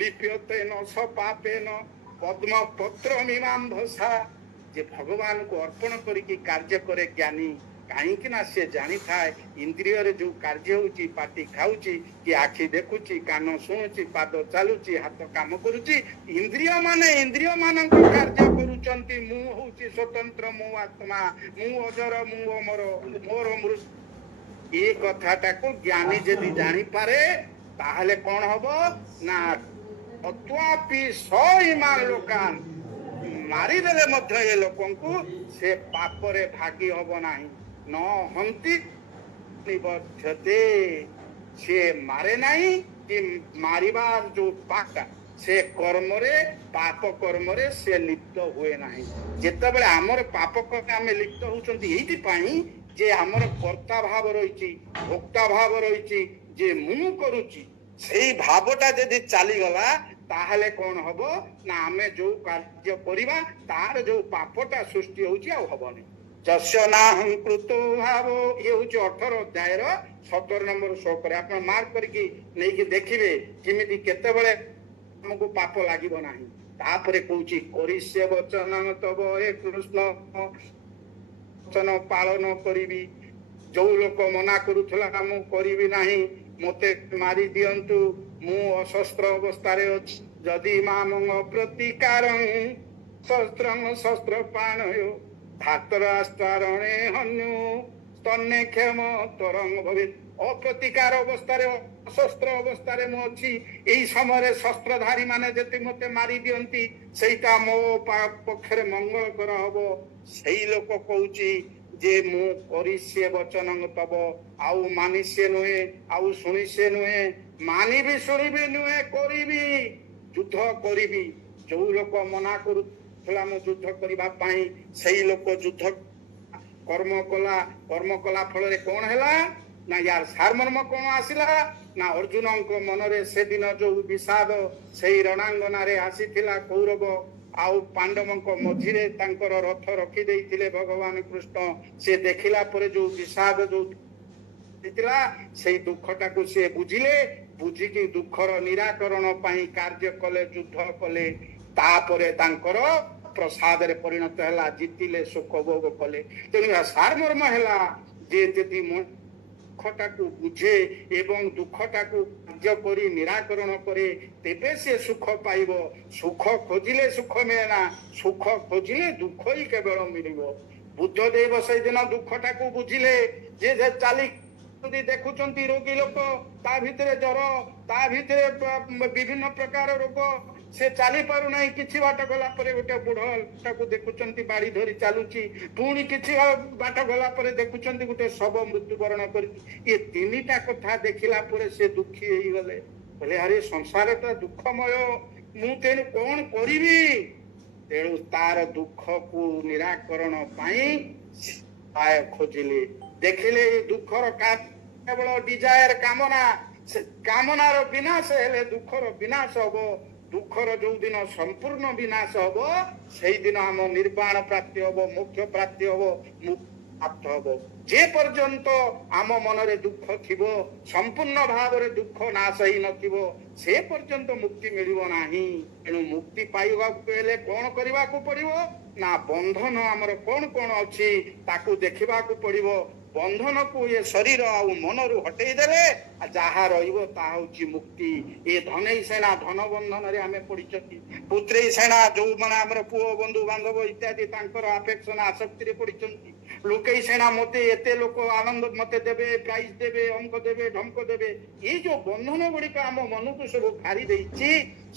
ଲିପ୍ୟତେ ନ ସ ପାପେନ ପଦ୍ମ ପତ୍ରମିମାମ୍ଭସା। ଯେ ଭଗବାନଙ୍କୁ ଅର୍ପଣ କରିକି କାର୍ଯ୍ୟ କରେ ଜ୍ଞାନୀ, କାହିଁକି ନା ସେ ଜାଣିଥାଏ ଇନ୍ଦ୍ରିୟରେ ଯୋଉ କାର୍ଯ୍ୟ ହଉଛି, ପାଟି ଖାଉଛି କି ଆଖି ଦେଖୁଛି, କାନ ଶୁଣୁଛି, ପାଦ ଚାଲୁଛି, ହାତ କାମ କରୁଛି, ଇନ୍ଦ୍ରିୟ ମାନେ ଇନ୍ଦ୍ରିୟ ମାନଙ୍କ କାର୍ଯ୍ୟ କରୁଛନ୍ତି। ମୁଁ ହଉଛି ସ୍ୱତନ୍ତ୍ର, ମୁଁ ଆତ୍ମା, ମୁଁ ଅଜର, ମୁଁ ଅମର, ମୋର ମୃତ୍ୟୁ। ଏ କଥାଟାକୁ ଜ୍ଞାନୀ ଯଦି ଜାଣିପାରେ, ତାହେଲେ କଣ ହବ ନା ଅତ୍ୱାପି ସଇମାନ୍ ଲୋକାନ୍, ମାରିଦେଲେ ମଧ୍ୟ ଏ ଲୋକଙ୍କୁ ସେ ପାପରେ ଭାଗି ହବ ନାହିଁ। ନ ହନ୍ତି ନିବଧ୍ୟତେ, ସେ ମାରେ ନାହିଁ କି ମାରିବାର ଯୋଉ ପାପ, ସେ କର୍ମରେ, ପାପ କର୍ମରେ ସେ ଲିପ୍ତ ହୁଏ ନାହିଁ। ଯେତେବେଳେ ଆମର ପାପ କର୍ମରେ ଆମେ ଲିପ୍ତ ହଉଛନ୍ତି ଏଇଥିପାଇଁ ଯେ ଆମର କର୍ତ୍ତା ଭାବ ରହିଛି, ଭୋକ୍ତା ଭାବ ରହିଛି, ଯେ ମୁଁ କରୁଛି, ସେଇ ଭାବଟା ଯଦି ଚାଲିଗଲା, ତାହେଲେ କଣ ହବ ନା ଆମେ ଯୋଉ କାର୍ଯ୍ୟ କରିବା ତାର ଯୋଉ ପାପଟା ସୃଷ୍ଟି ହଉଛି ଆଉ ହବନି। ଯସ୍ୟ ନାହଂକୃତ ଭାବ, ଇଏ ହଉଛି 18 ଅଧ୍ୟାୟର 17 ନମ୍ବର ଶ୍ଲୋକରେ। ଆପଣ ମାର୍କ କରିକି ନେଇକି ଦେଖିବେ କେମିତି କେତେବେଳେ ଆମକୁ ପାପ ଲାଗିବ ନାହିଁ। ତାପରେ କହୁଛି କରିଷ୍ୟ ବଚନ ତବ ହେ କୃଷ୍ଣ, ବଚନ ପାଳନ କରିବି। ଯୋଉ ଲୋକ ମନା କରୁଥିଲା ମୁଁ କରିବି ନାହିଁ, ମତେ ମାରି ଦିଅନ୍ତୁ, ମୁଁ ଅଶସ୍ତ୍ର ଅବସ୍ଥାରେ ଅଛି, ଯଦି ମାମଙ୍ଗ ପ୍ରତିକାରଂ ଶସ୍ତ୍ରଂ ଶସ୍ତ୍ର ପାଣୟ ଧାତରାଷ୍ଟ୍ରାରଣେ ହନ୍ୟୁ তন্নে ক্ষেম তরঙ্গ ভবে অপ্রতিকার অবস্থায় অশস্ত্র অবস্থায় মু অছি এই সময়ে শস্ত্রধারী মানে যদি মতে মারি দিয়ন্তি সেইটা ମୋ পক্ষে মঙ্গলকর হব সেই লোক কହୁଛି যে মু করিছে বচন তব আউ মানিছে নুহে আউ শুনিছে নুহে মানিবি শুনিবি নুহে করিবি যুদ্ধ করিবি ଯୋଉ ଲୋକ ମନା କରୁଥିଲା ମୁଁ ଯୁଦ୍ଧ କରିବା ପାଇଁ ସେଇ ଲୋକ ଯୁଦ୍ଧ କର୍ମ କଲା ଫଳରେ କଣ ହେଲା ନା ୟାର ସାରମର୍ମ କଣ ଆସିଲା ନା ଅର୍ଜୁନଙ୍କ ମନରେ ସେଦିନ ଯୋଉ ବିଷାଦ ସେଇ ରଣାଙ୍ଗନାରେ ଆସିଥିଲା କୌରବ ଆଉ ପାଣ୍ଡବଙ୍କ ମଝିରେ ତାଙ୍କର ରଥ ରଖି ଦେଇଥିଲେ ଭଗବାନ କୃଷ୍ଣ ସେ ଦେଖିଲା ପରେ ଯୋଉ ବିଷାଦ ଯୋଉ ଥିଲା ସେଇ ଦୁଃଖଟାକୁ ସେ ବୁଝିକି ଦୁଃଖର ନିରାକରଣ ପାଇଁ କାର୍ଯ୍ୟ କଲେ ଯୁଦ୍ଧ କଲେ ତାପରେ ତାଙ୍କର ପ୍ରସାଦରେ ପରିଣତ ହେଲା ଜିତିଲେ ସୁଖ ଭୋଗ କଲେ ତେଣୁ ସାରମର୍ମ ହେଲା ଯେ ଯଦି ଦୁଃଖଟାକୁ ବୁଝେ ଏବଂ ଦୁଃଖଟାକୁ କାର୍ଯ୍ୟ କରି ନିରାକରଣ କରେ ତେବେ ସେ ସୁଖ ପାଇବ ସୁଖ ଖୋଜିଲେ ସୁଖ ମିଳେ ନା ସୁଖ ଖୋଜିଲେ ଦୁଃଖ ହିଁ କେବଳ ମିଳିବ ବୁଦ୍ଧଦେବ ସେଇଦିନ ଦୁଃଖଟାକୁ ବୁଝିଲେ ଯେ ଚାଲି ଦେଖୁଛନ୍ତି ରୋଗୀ ଲୋକ ତା ଭିତରେ ଜ୍ୱର ତା ଭିତରେ ବିଭିନ୍ନ ପ୍ରକାର ରୋଗ ସେ ଚାଲି ପାରୁନାହିଁ କିଛି ବାଟ ଗଲା ପରେ ଗୋଟେ ବୁଢଟାକୁ ଦେଖୁଛନ୍ତି ବାଡି ଧରି ଚାଲୁଛି ପୁଣି କିଛି ବାଟ ଗଲା ପରେ ଦେଖୁଛନ୍ତି ଗୋଟେ ଶବ ମୃତ୍ୟୁବରଣ କରିଛି ଏ ତିନିଟା କଥା ଦେଖିଲା ପରେ ସେ ଦୁଃଖୀ ହେଇଗଲେ କହିଲେ ଆରେ ସଂସାରଟା ଦୁଃଖମୟ ମୁଁ ତେଣୁ କଣ କରିବି ତେଣୁ ତାର ଦୁଃଖକୁ ନିରାକରଣ ପାଇଁ ଉପାୟ ଖୋଜିଲେ ଦେଖିଲେ ଏ ଦୁଃଖର କେବଳ ଡିଜାୟାର କାମନାର ବିନାଶ ହେଲେ ଦୁଃଖର ବିନାଶ ହବ ଦୁଃଖର ଯୋଉ ଦିନ ସମ୍ପୂର୍ଣ୍ଣ ବିନାଶ ହବ ସେଇଦିନ ଆମ ନିର୍ବାଣ ପ୍ରାପ୍ତି ହବ ମୋକ୍ଷ ପ୍ରାପ୍ତି ହବ ପ୍ରାପ୍ତ ହବ ଯେ ପର୍ଯ୍ୟନ୍ତ ଆମ ମନରେ ଦୁଃଖ ଥିବ ସମ୍ପୂର୍ଣ୍ଣ ଭାବରେ ଦୁଃଖ ନାଶ ହେଇନଥିବ ସେ ପର୍ଯ୍ୟନ୍ତ ମୁକ୍ତି ମିଳିବ ନାହିଁ ତେଣୁ ମୁକ୍ତି ପାଇବାକୁ ହେଲେ କଣ କରିବାକୁ ପଡିବ ନା ବନ୍ଧନ ଆମର କଣ କଣ ଅଛି ତାକୁ ଦେଖିବାକୁ ପଡିବ ବନ୍ଧନକୁ ଏ ଶରୀର ଆଉ ମନରୁ ହଟେଇ ଦେଲେ ଯାହା ରହିବ ତାହା ହଉଛି ମୁକ୍ତି ଏ ଧନେଇ ସେନା ଧନ ବନ୍ଧନରେ ଆମେ ପଡିଛନ୍ତି ପୁତ୍ରେଇ ସେନା ଯୋଉମାନେ ଆମର ପୁଅ ବନ୍ଧୁ ବାନ୍ଧବ ଇତ୍ୟାଦି ତାଙ୍କର ଆଫେକ୍ସନ ଆସକ୍ତିରେ ପଡିଛନ୍ତି ଲୋକେଇ ସେନା ମତେ ଏତେ ଲୋକ ଆନନ୍ଦ ମତେ ଦେବେ ପ୍ରାଇଜ ଦେବେ ଅଙ୍କ ଦେବେ ଢଙ୍କ ଦେବେ ଏଇ ଯୋଉ ବନ୍ଧନ ଗୁଡିକ ଆମ ମନକୁ ସବୁ ଘାରି ଦେଇଛି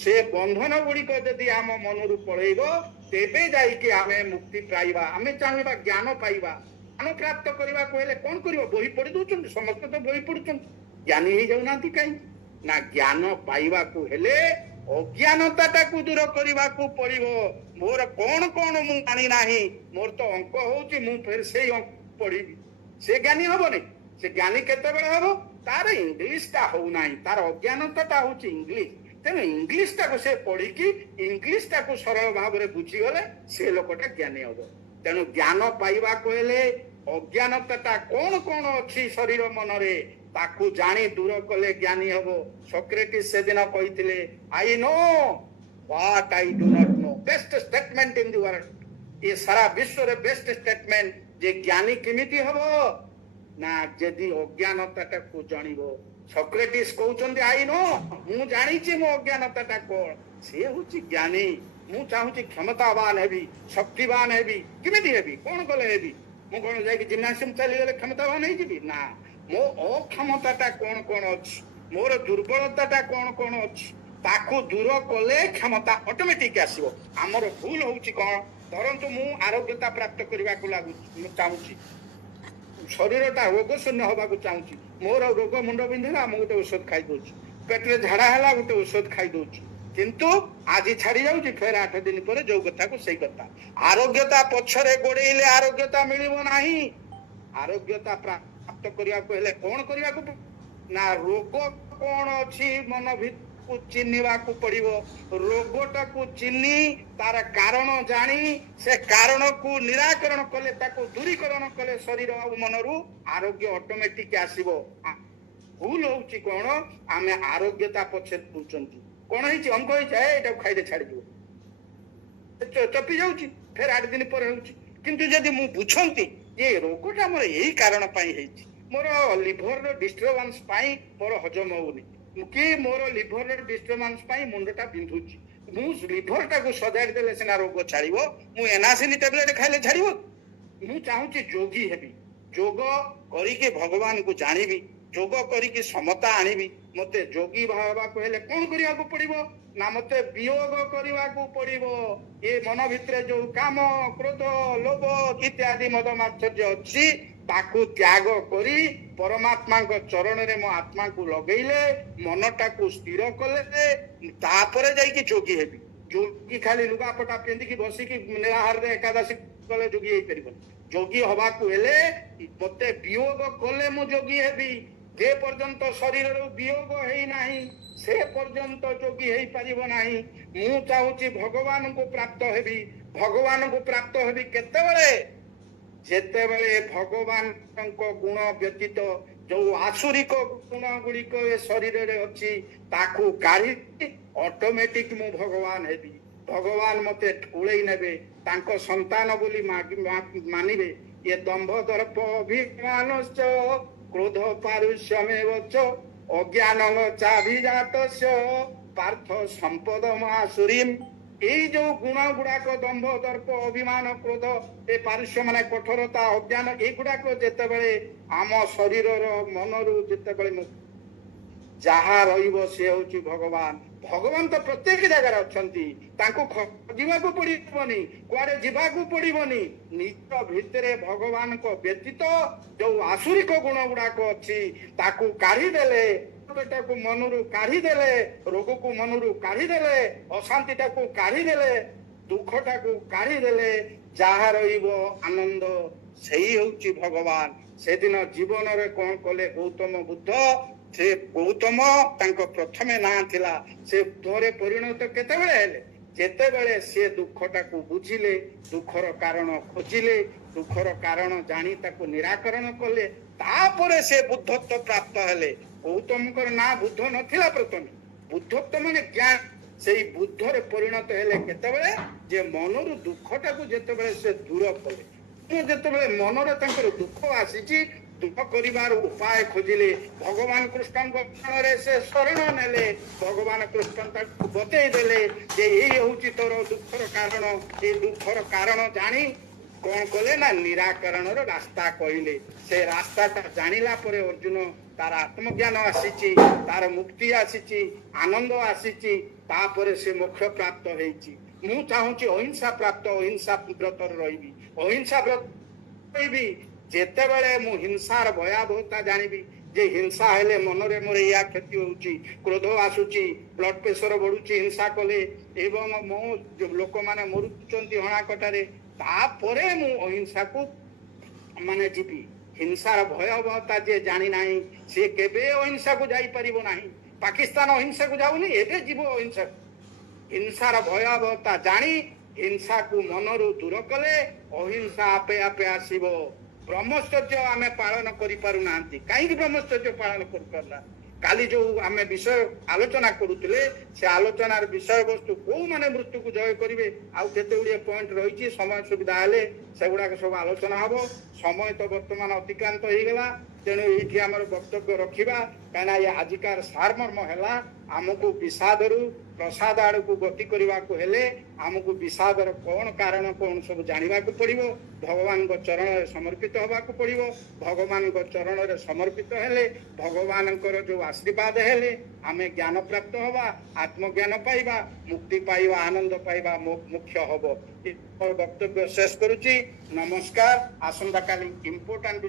ସେ ବନ୍ଧନ ଗୁଡିକ ଯଦି ଆମ ମନରୁ ପଳେଇବ ତେବେ ଯାଇକି ଆମେ ମୁକ୍ତି ପାଇବା ଆମେ ଚାହିଁବା ଜ୍ଞାନ ପାଇବା ଜ୍ଞାନ ପ୍ରାପ୍ତ କରିବାକୁ ହେଲେ କଣ କରିବ ବହି ପଢି ଦଉଛନ୍ତି ସମସ୍ତେ ତ ବହି ପଢୁଛନ୍ତି ଜ୍ଞାନୀ ହେଇଯାଉନାହାନ୍ତି କାହିଁକି ନା ଜ୍ଞାନ ପାଇବାକୁ ହେଲେ ଅଜ୍ଞାନତାଟାକୁ ଦୂର କରିବାକୁ ପଡିବ ମୋର କଣ କଣ ମୁଁ ଜାଣି ନାହିଁ ମୋର ତ ଅଙ୍କ ହଉଛି ମୁଁ ଫେର ସେଇ ଅଙ୍କ ପଢିବି ସେ ଜ୍ଞାନୀ ହବନି ସେ ଜ୍ଞାନୀ କେତେବେଳେ ହବ ତାର ଇଂଲିଶ ଟା ହଉନାହିଁ ତାର ଅଜ୍ଞାନତାଟା ହଉଛି ଇଂଲିଶ ତେଣୁ ଇଂଲିଶ ଟାକୁ ସେ ପଢିକି ଇଂଲିଶ ଟାକୁ ସରଳ ଭାବରେ ବୁଝିଗଲେ ସେ ଲୋକଟା ଜ୍ଞାନୀ ହବ ତେଣୁ ଜ୍ଞାନ ପାଇବାକୁ ହେଲେ ଅଜ୍ଞାନତାଟା କଣ କଣ ଅଛି ଶରୀର ମନରେ ତାକୁ ଜାଣି ଦୂର କଲେ ଜ୍ଞାନୀ ହବ ସକ୍ରେଟିସ୍ ସେଦିନ କହିଥିଲେ I no what I do not know best statement in the world ଏ ସାରା ବିଶ୍ୱରେ ବେଷ୍ଟ ଷ୍ଟେଟମେଣ୍ଟ ଯେ ଜ୍ଞାନୀ କେମିତି ହବ ନା ଯଦି ଅଜ୍ଞାନତାଟାକୁ ଜାଣିବ ସକ୍ରେଟିସ୍ କହୁଛନ୍ତି ଆଇ ନୋ ମୁଁ ଜାଣିଛି ମୋ ଅଜ୍ଞାନତାଟା କଣ ସେ ହଉଛି ଜ୍ଞାନୀ ମୁଁ ଚାହୁଁଛି କ୍ଷମତାବାନ ହେବି ଶକ୍ତିବାନ ହେବି କେମିତି ହେବି କଣ କଲେ ହେବି ମୁଁ କଣ ଯାଇକି ଜିମ୍ନାସିୟମ ଚାଲିଗଲେ କ୍ଷମତାବାନ ହେଇଯିବି ନା ମୋ ଅକ୍ଷମତାଟା କଣ କଣ ଅଛି ମୋର ଦୁର୍ବଳତାଟା କଣ କଣ ଅଛି ତାକୁ ଦୂର କଲେ କ୍ଷମତା ଅଟୋମେଟିକ ଆସିବ ଆମର ଭୁଲ ହଉଛି କଣ ଧରନ୍ତୁ ମୁଁ ଆରୋଗ୍ୟତା ପ୍ରାପ୍ତ କରିବାକୁ ଚାହୁଁଛି ଶରୀରଟା ରୋଗ ଶୂନ୍ୟ ହବାକୁ ଚାହୁଁଛି ମୋର ରୋଗ ମୁଣ୍ଡ ବିନ୍ଧିଲା ମୁଁ ଗୋଟେ ଔଷଧ ଖାଇଦଉଛି ପେଟରେ ଝାଡା ହେଲା ଗୋଟେ ଔଷଧ ଖାଇଦଉଛି କିନ୍ତୁ ଆଜି ଛାଡି ଯାଉଛି ଫେର 8 ଦିନ ପରେ ଯୋଉ କଥାକୁ ସେଇ କଥା ଆରୋଗ୍ୟତା ପଛରେ ଗୋଡେଇଲେ ଆରୋଗ୍ୟତା ମିଳିବ ନାହିଁ ଆରୋଗ୍ୟତା ପ୍ରାପ୍ତ କରିବାକୁ ହେଲେ କଣ କରିବାକୁ ନା ରୋଗ କଣ ଅଛି ମନ ଭିତରକୁ ଚିହ୍ନିବାକୁ ପଡିବ ରୋଗଟାକୁ ଚିହ୍ନି ତାର କାରଣ ଜାଣି ସେ କାରଣକୁ ନିରାକରଣ କଲେ ତାକୁ ଦୂରୀକରଣ କଲେ ଶରୀର ଆଉ ମନରୁ ଆରୋଗ୍ୟ ଅଟୋମେଟିକ ଆସିବ ଭୁଲ ହଉଛି କଣ ଆମେ ଆରୋଗ୍ୟତା ପଛରେ ଦଉଛନ୍ତି କଣ ହେଇଛି ଅଙ୍କ ହେଇଛି ଏଇଟାକୁ ଖାଇଲେ ଛାଡିଯିବ ଚପି ଯାଉଛି ଫେର 8 ଦିନ ପରେ ହଉଛି କିନ୍ତୁ ଯଦି ମୁଁ ବୁଝନ୍ତି ଯେ ରୋଗଟା ମୋର ଏଇ କାରଣ ପାଇଁ ହେଇଛି ମୋର ଲିଭରର ଡିଷ୍ଟର୍ବାନ୍ସ ପାଇଁ ମୋର ହଜମ ହଉନି କି ମୋର ଲିଭରର ଡିଷ୍ଟର୍ବାନ୍ସ ପାଇଁ ମୁଣ୍ଡଟା ବିନ୍ଧୁଛି ମୁଁ ଲିଭରଟାକୁ ସଜାଡି ଦେଲେ ସିନା ରୋଗ ଛାଡିବ ମୁଁ ଏନାସିନ ଟ୍ୟାବଲେଟ ଖାଇଲେ ଛାଡିବ ମୁଁ ଚାହୁଁଛି ଯୋଗୀ ହେବି ଯୋଗ କରିକି ଭଗବାନଙ୍କୁ ଜାଣିବି, ଯୋଗ କରିକି ସମତା ଆଣିବି। ମତେ ଯୋଗୀ ହେବାକୁ ହେଲେ କଣ କରିବାକୁ ପଡିବ ନା ମତେ ବିయోଗ କରିବାକୁ ପଡିବ। ଏ ମନ ଭିତରେ ଯୋଉ କାମ, କ୍ରୋଧ, ଲୋଭ ଇତ୍ୟାଦି ମଦ ମାତ୍ସର୍ଯ୍ୟ ଅଛି ତାକୁ ତ୍ୟାଗ କରି ପରମାତ୍ମାଙ୍କ ଚରଣରେ ମୋ ଆତ୍ମାକୁ ଲଗେଇଲେ, ମନଟାକୁ ସ୍ଥିର କଲେ, ତାପରେ ଯାଇକି ଯୋଗୀ ହେବି। ଯୋଗୀ ଖାଲି ଲୁଗାପଟା ପିନ୍ଧିକି ବସିକି ନିରାହାରରେ ଏକାଦଶୀ କଲେ ଯୋଗୀ ହେଇପାରିବନି। ଯୋଗୀ ହବାକୁ ହେଲେ ମତେ ବିయోଗ କଲେ ମୁଁ ଯୋଗୀ ହେବି। ଯେ ପର୍ଯ୍ୟନ୍ତ ଶରୀରରୁ ବିయోଗ ହେଇନାହିଁ ସେ ପର୍ଯ୍ୟନ୍ତ ଯୋଗୀ ହେଇପାରିବ ନାହିଁ। ମୁଁ ଚାହୁଁଛି ଭଗବାନଙ୍କୁ ପ୍ରାପ୍ତ ହେବି। ଭଗବାନଙ୍କୁ ପ୍ରାପ୍ତ ହେବି କେତେବେଳେ? ଯେତେବେଳେ ଭଗବାନଙ୍କ ଗୁଣ ବ୍ୟତୀତ ଯୋଉ ଆସୁରିକ ଗୁଣ ଗୁଡିକ ଏ ଶରୀରରେ ଅଛି ତାକୁ କାଢି ଅଟୋମେଟିକ ମୁଁ ଭଗବାନ ହେବି। ଭଗବାନ ମତେ ଠୁଳେଇ ନେବେ, ତାଙ୍କ ସନ୍ତାନ ବୋଲି ମାନିବେ। ଏ ଦମ୍ଭ ଦର୍ପ ଅଭିମାନଶ୍ଚ କ୍ରୋଧ ପାରୁଷ୍ୟମେବଚ ଅଜ୍ଞାନଂ ଚାଭିଜାତସ୍ୟ ପାର୍ଥ ସମ୍ପଦମ୍ ଆସୁରୀମ୍। ଏଇ ଯୋଉ ଗୁଣ ଗୁଡାକ ଦମ୍ଭ ଦର୍ପ ଅଭିମାନ କ୍ରୋଧ ଏ ପାରୁଷ୍ୟ ମାନେ କଠୋରତା ଅଜ୍ଞାନ ଏଗୁଡାକ ଯେତେବେଳେ ଆମ ଶରୀରର ମନରୁ ଯେତେବେଳେ ଯାହା ରହିବ ସେ ହଉଛି ଭଗବାନ। ଭଗବାନ ତ ପ୍ରତ୍ୟେକ ଜାଗାରେ ଅଛନ୍ତି, ତାଙ୍କୁ ଖୋଜିବାକୁ ପଡିବନି, କୁଆଡେ ଯିବାକୁ ପଡିବନି। ନିଜ ଭିତରେ ଭଗବାନଙ୍କ ବ୍ୟତୀତ ଯୋଉ ଆସୁରିକ ଗୁଣ ଗୁଡାକ ଅଛି ତାକୁ କାଢିଦେଲେ, ଟାକୁ ମନରୁ କାଢିଦେଲେ, ରୋଗକୁ ମନରୁ କାଢିଦେଲେ, ଅଶାନ୍ତିଟାକୁ କାଢିଦେଲେ, ଦୁଃଖଟାକୁ କାଢିଦେଲେ, ଯାହା ରହିବ ଆନନ୍ଦ ସେଇ ହଉଛି ଭଗବାନ। ସେଦିନ ଜୀବନରେ କଣ କଲେ ଗୌତମ ବୁଦ୍ଧ? ସେ ଗୌତମ ତାଙ୍କ ପ୍ରଥମେ ନାଁ ଥିଲା, ସେ ବୁଦ୍ଧରେ ପରିଣତ କେତେବେଳେ ହେଲେ? ଯେତେବେଳେ ସେ ଦୁଃଖଟାକୁ ବୁଝିଲେ, ଦୁଃଖର କାରଣ ଖୋଜିଲେ, ଦୁଃଖର କାରଣ ଜାଣି ତାକୁ ନିରାକରଣ କଲେ, ତାପରେ ସେ ବୁଦ୍ଧତ୍ୱ ପ୍ରାପ୍ତ ହେଲେ। ଗୌତମଙ୍କର ନାଁ ବୁଦ୍ଧ ନଥିଲା ପ୍ରଥମେ। ବୁଦ୍ଧତ୍ୱ ମାନେ ଜ୍ଞାନ। ସେଇ ବୁଦ୍ଧରେ ପରିଣତ ହେଲେ କେତେବେଳେ? ଯେ ମନରୁ ଦୁଃଖଟାକୁ ଯେତେବେଳେ ସେ ଦୂର କଲେ, ଯେତେବେଳେ ମନରେ ତାଙ୍କର ଦୁଃଖ ଆସିଛି, ଦୁଃଖ କରିବାର ଉପାୟ ଖୋଜିଲେ, ଭଗବାନ କୃଷ୍ଣଙ୍କ ଚରଣରେ ସେ ଶରଣ ନେଲେ। ଭଗବାନ କୃଷ୍ଣ ତାକୁ ବତେଇ ଦେଲେ ଯେ ଏଇ ହଉଛି ତୋର ଦୁଃଖର କାରଣ। ଏ ଦୁଃଖର କାରଣ ଜାଣି କଣ କଲେ ନା ନିରାକରଣର ରାସ୍ତା କହିଲେ। ସେ ରାସ୍ତାଟା ଜାଣିଲା ପରେ ଅର୍ଜୁନ ତାର ଆତ୍ମଜ୍ଞାନ ଆସିଛି, ତାର ମୁକ୍ତି ଆସିଛି, ଆନନ୍ଦ ଆସିଛି, ତାପରେ ସେ ମୋକ୍ଷ ପ୍ରାପ୍ତ ହେଇଛି। ମୁଁ ଚାହୁଁଛି ଅହିଂସା ପ୍ରାପ୍ତ, ଅହିଂସା ବ୍ରତରେ ରହିବି, ଅହିଂସା ବ୍ରତ ରହିବି। ଯେତେବେଳେ ମୁଁ ହିଂସାର ଭୟାବହତା ଜାଣିବି ଯେ ହିଂସା ହେଲେ ମନରେ ମୋର ଏଇଆ କ୍ଷତି ହଉଛି, କ୍ରୋଧ ଆସୁଛି, ବ୍ଲଡ ପ୍ରେସର ବଢୁଛି ହିଂସା କଲେ, ଏବଂ ମୋ ଲୋକମାନେ ମରୁଛନ୍ତି ହଣାକଟାରେ, ତାପରେ ମୁଁ ଅହିଂସାକୁ ମାନେ ଯିବି। ହିଂସାର ଭୟାବହତା ଯିଏ ଜାଣିନାହିଁ ସେ କେବେ ଅହିଂସାକୁ ଯାଇପାରିବ ନାହିଁ। ପାକିସ୍ତାନ ଅହିଂସାକୁ ଯାଉନି, ଏବେ ଯିବ ଅହିଂସାକୁ। ହିଂସାର ଭୟାବହତା ଜାଣି ହିଂସାକୁ ମନରୁ ଦୂର କଲେ ଅହିଂସା ଆପେ ଆପେ ଆସିବ। ବ୍ରହ୍ମଚର୍ଯ୍ୟ ଆମେ ପାଳନ କରିପାରୁନାହାନ୍ତି। କାହିଁକି ବ୍ରହ୍ମଚର୍ଯ୍ୟ ପାଳନ କରିପାରୁନା? କାଲି ଯୋଉ ଆମେ ବିଷୟ ଆଲୋଚନା କରୁଥିଲେ, ସେ ଆଲୋଚନାର ବିଷୟବସ୍ତୁ କୋଉମାନେ ମୃତ୍ୟୁକୁ ଜୟ କରିବେ, ଆଉ କେତେ ଗୁଡିଏ ପଏଣ୍ଟ ରହିଛି, ସମୟ ସୁବିଧା ହେଲେ ସେଗୁଡାକ ସବୁ ଆଲୋଚନା ହବ। ସମୟ ତ ବର୍ତ୍ତମାନ ଅତିକ୍ରାନ୍ତ ହେଇଗଲା, ତେଣୁ ଏଇଠି ଆମର ବକ୍ତବ୍ୟ ରଖିବା। କାହିଁକିନା ଏ ଆଜିକାର ସାରମର୍ମ ହେଲା ଆମକୁ ବିଷାଦରୁ ପ୍ରସାଦ ଆଡକୁ ଗତି କରିବାକୁ ହେଲେ ଆମକୁ ବିଷାଦର କଣ କାରଣ କଣ ସବୁ ଜାଣିବାକୁ ପଡିବ, ଭଗବାନଙ୍କ ଚରଣରେ ସମର୍ପିତ ହେବାକୁ ପଡିବ। ଭଗବାନଙ୍କ ଚରଣରେ ସମର୍ପିତ ହେଲେ, ଭଗବାନଙ୍କର ଯୋଉ ଆଶୀର୍ବାଦ ହେଲେ ଆମେ ଜ୍ଞାନ ପ୍ରାପ୍ତ ହବା, ଆତ୍ମଜ୍ଞାନ ପାଇବା, ମୁକ୍ତି ପାଇବା, ଆନନ୍ଦ ପାଇବା, ମୁଖ୍ୟ ହବ। ବକ୍ତବ୍ୟ ଶେଷ କରୁଛି। ନମସ୍କାର। ଆସନ୍ତାକାଲି ଇମ୍ପୋର୍ଟାଣ୍ଟ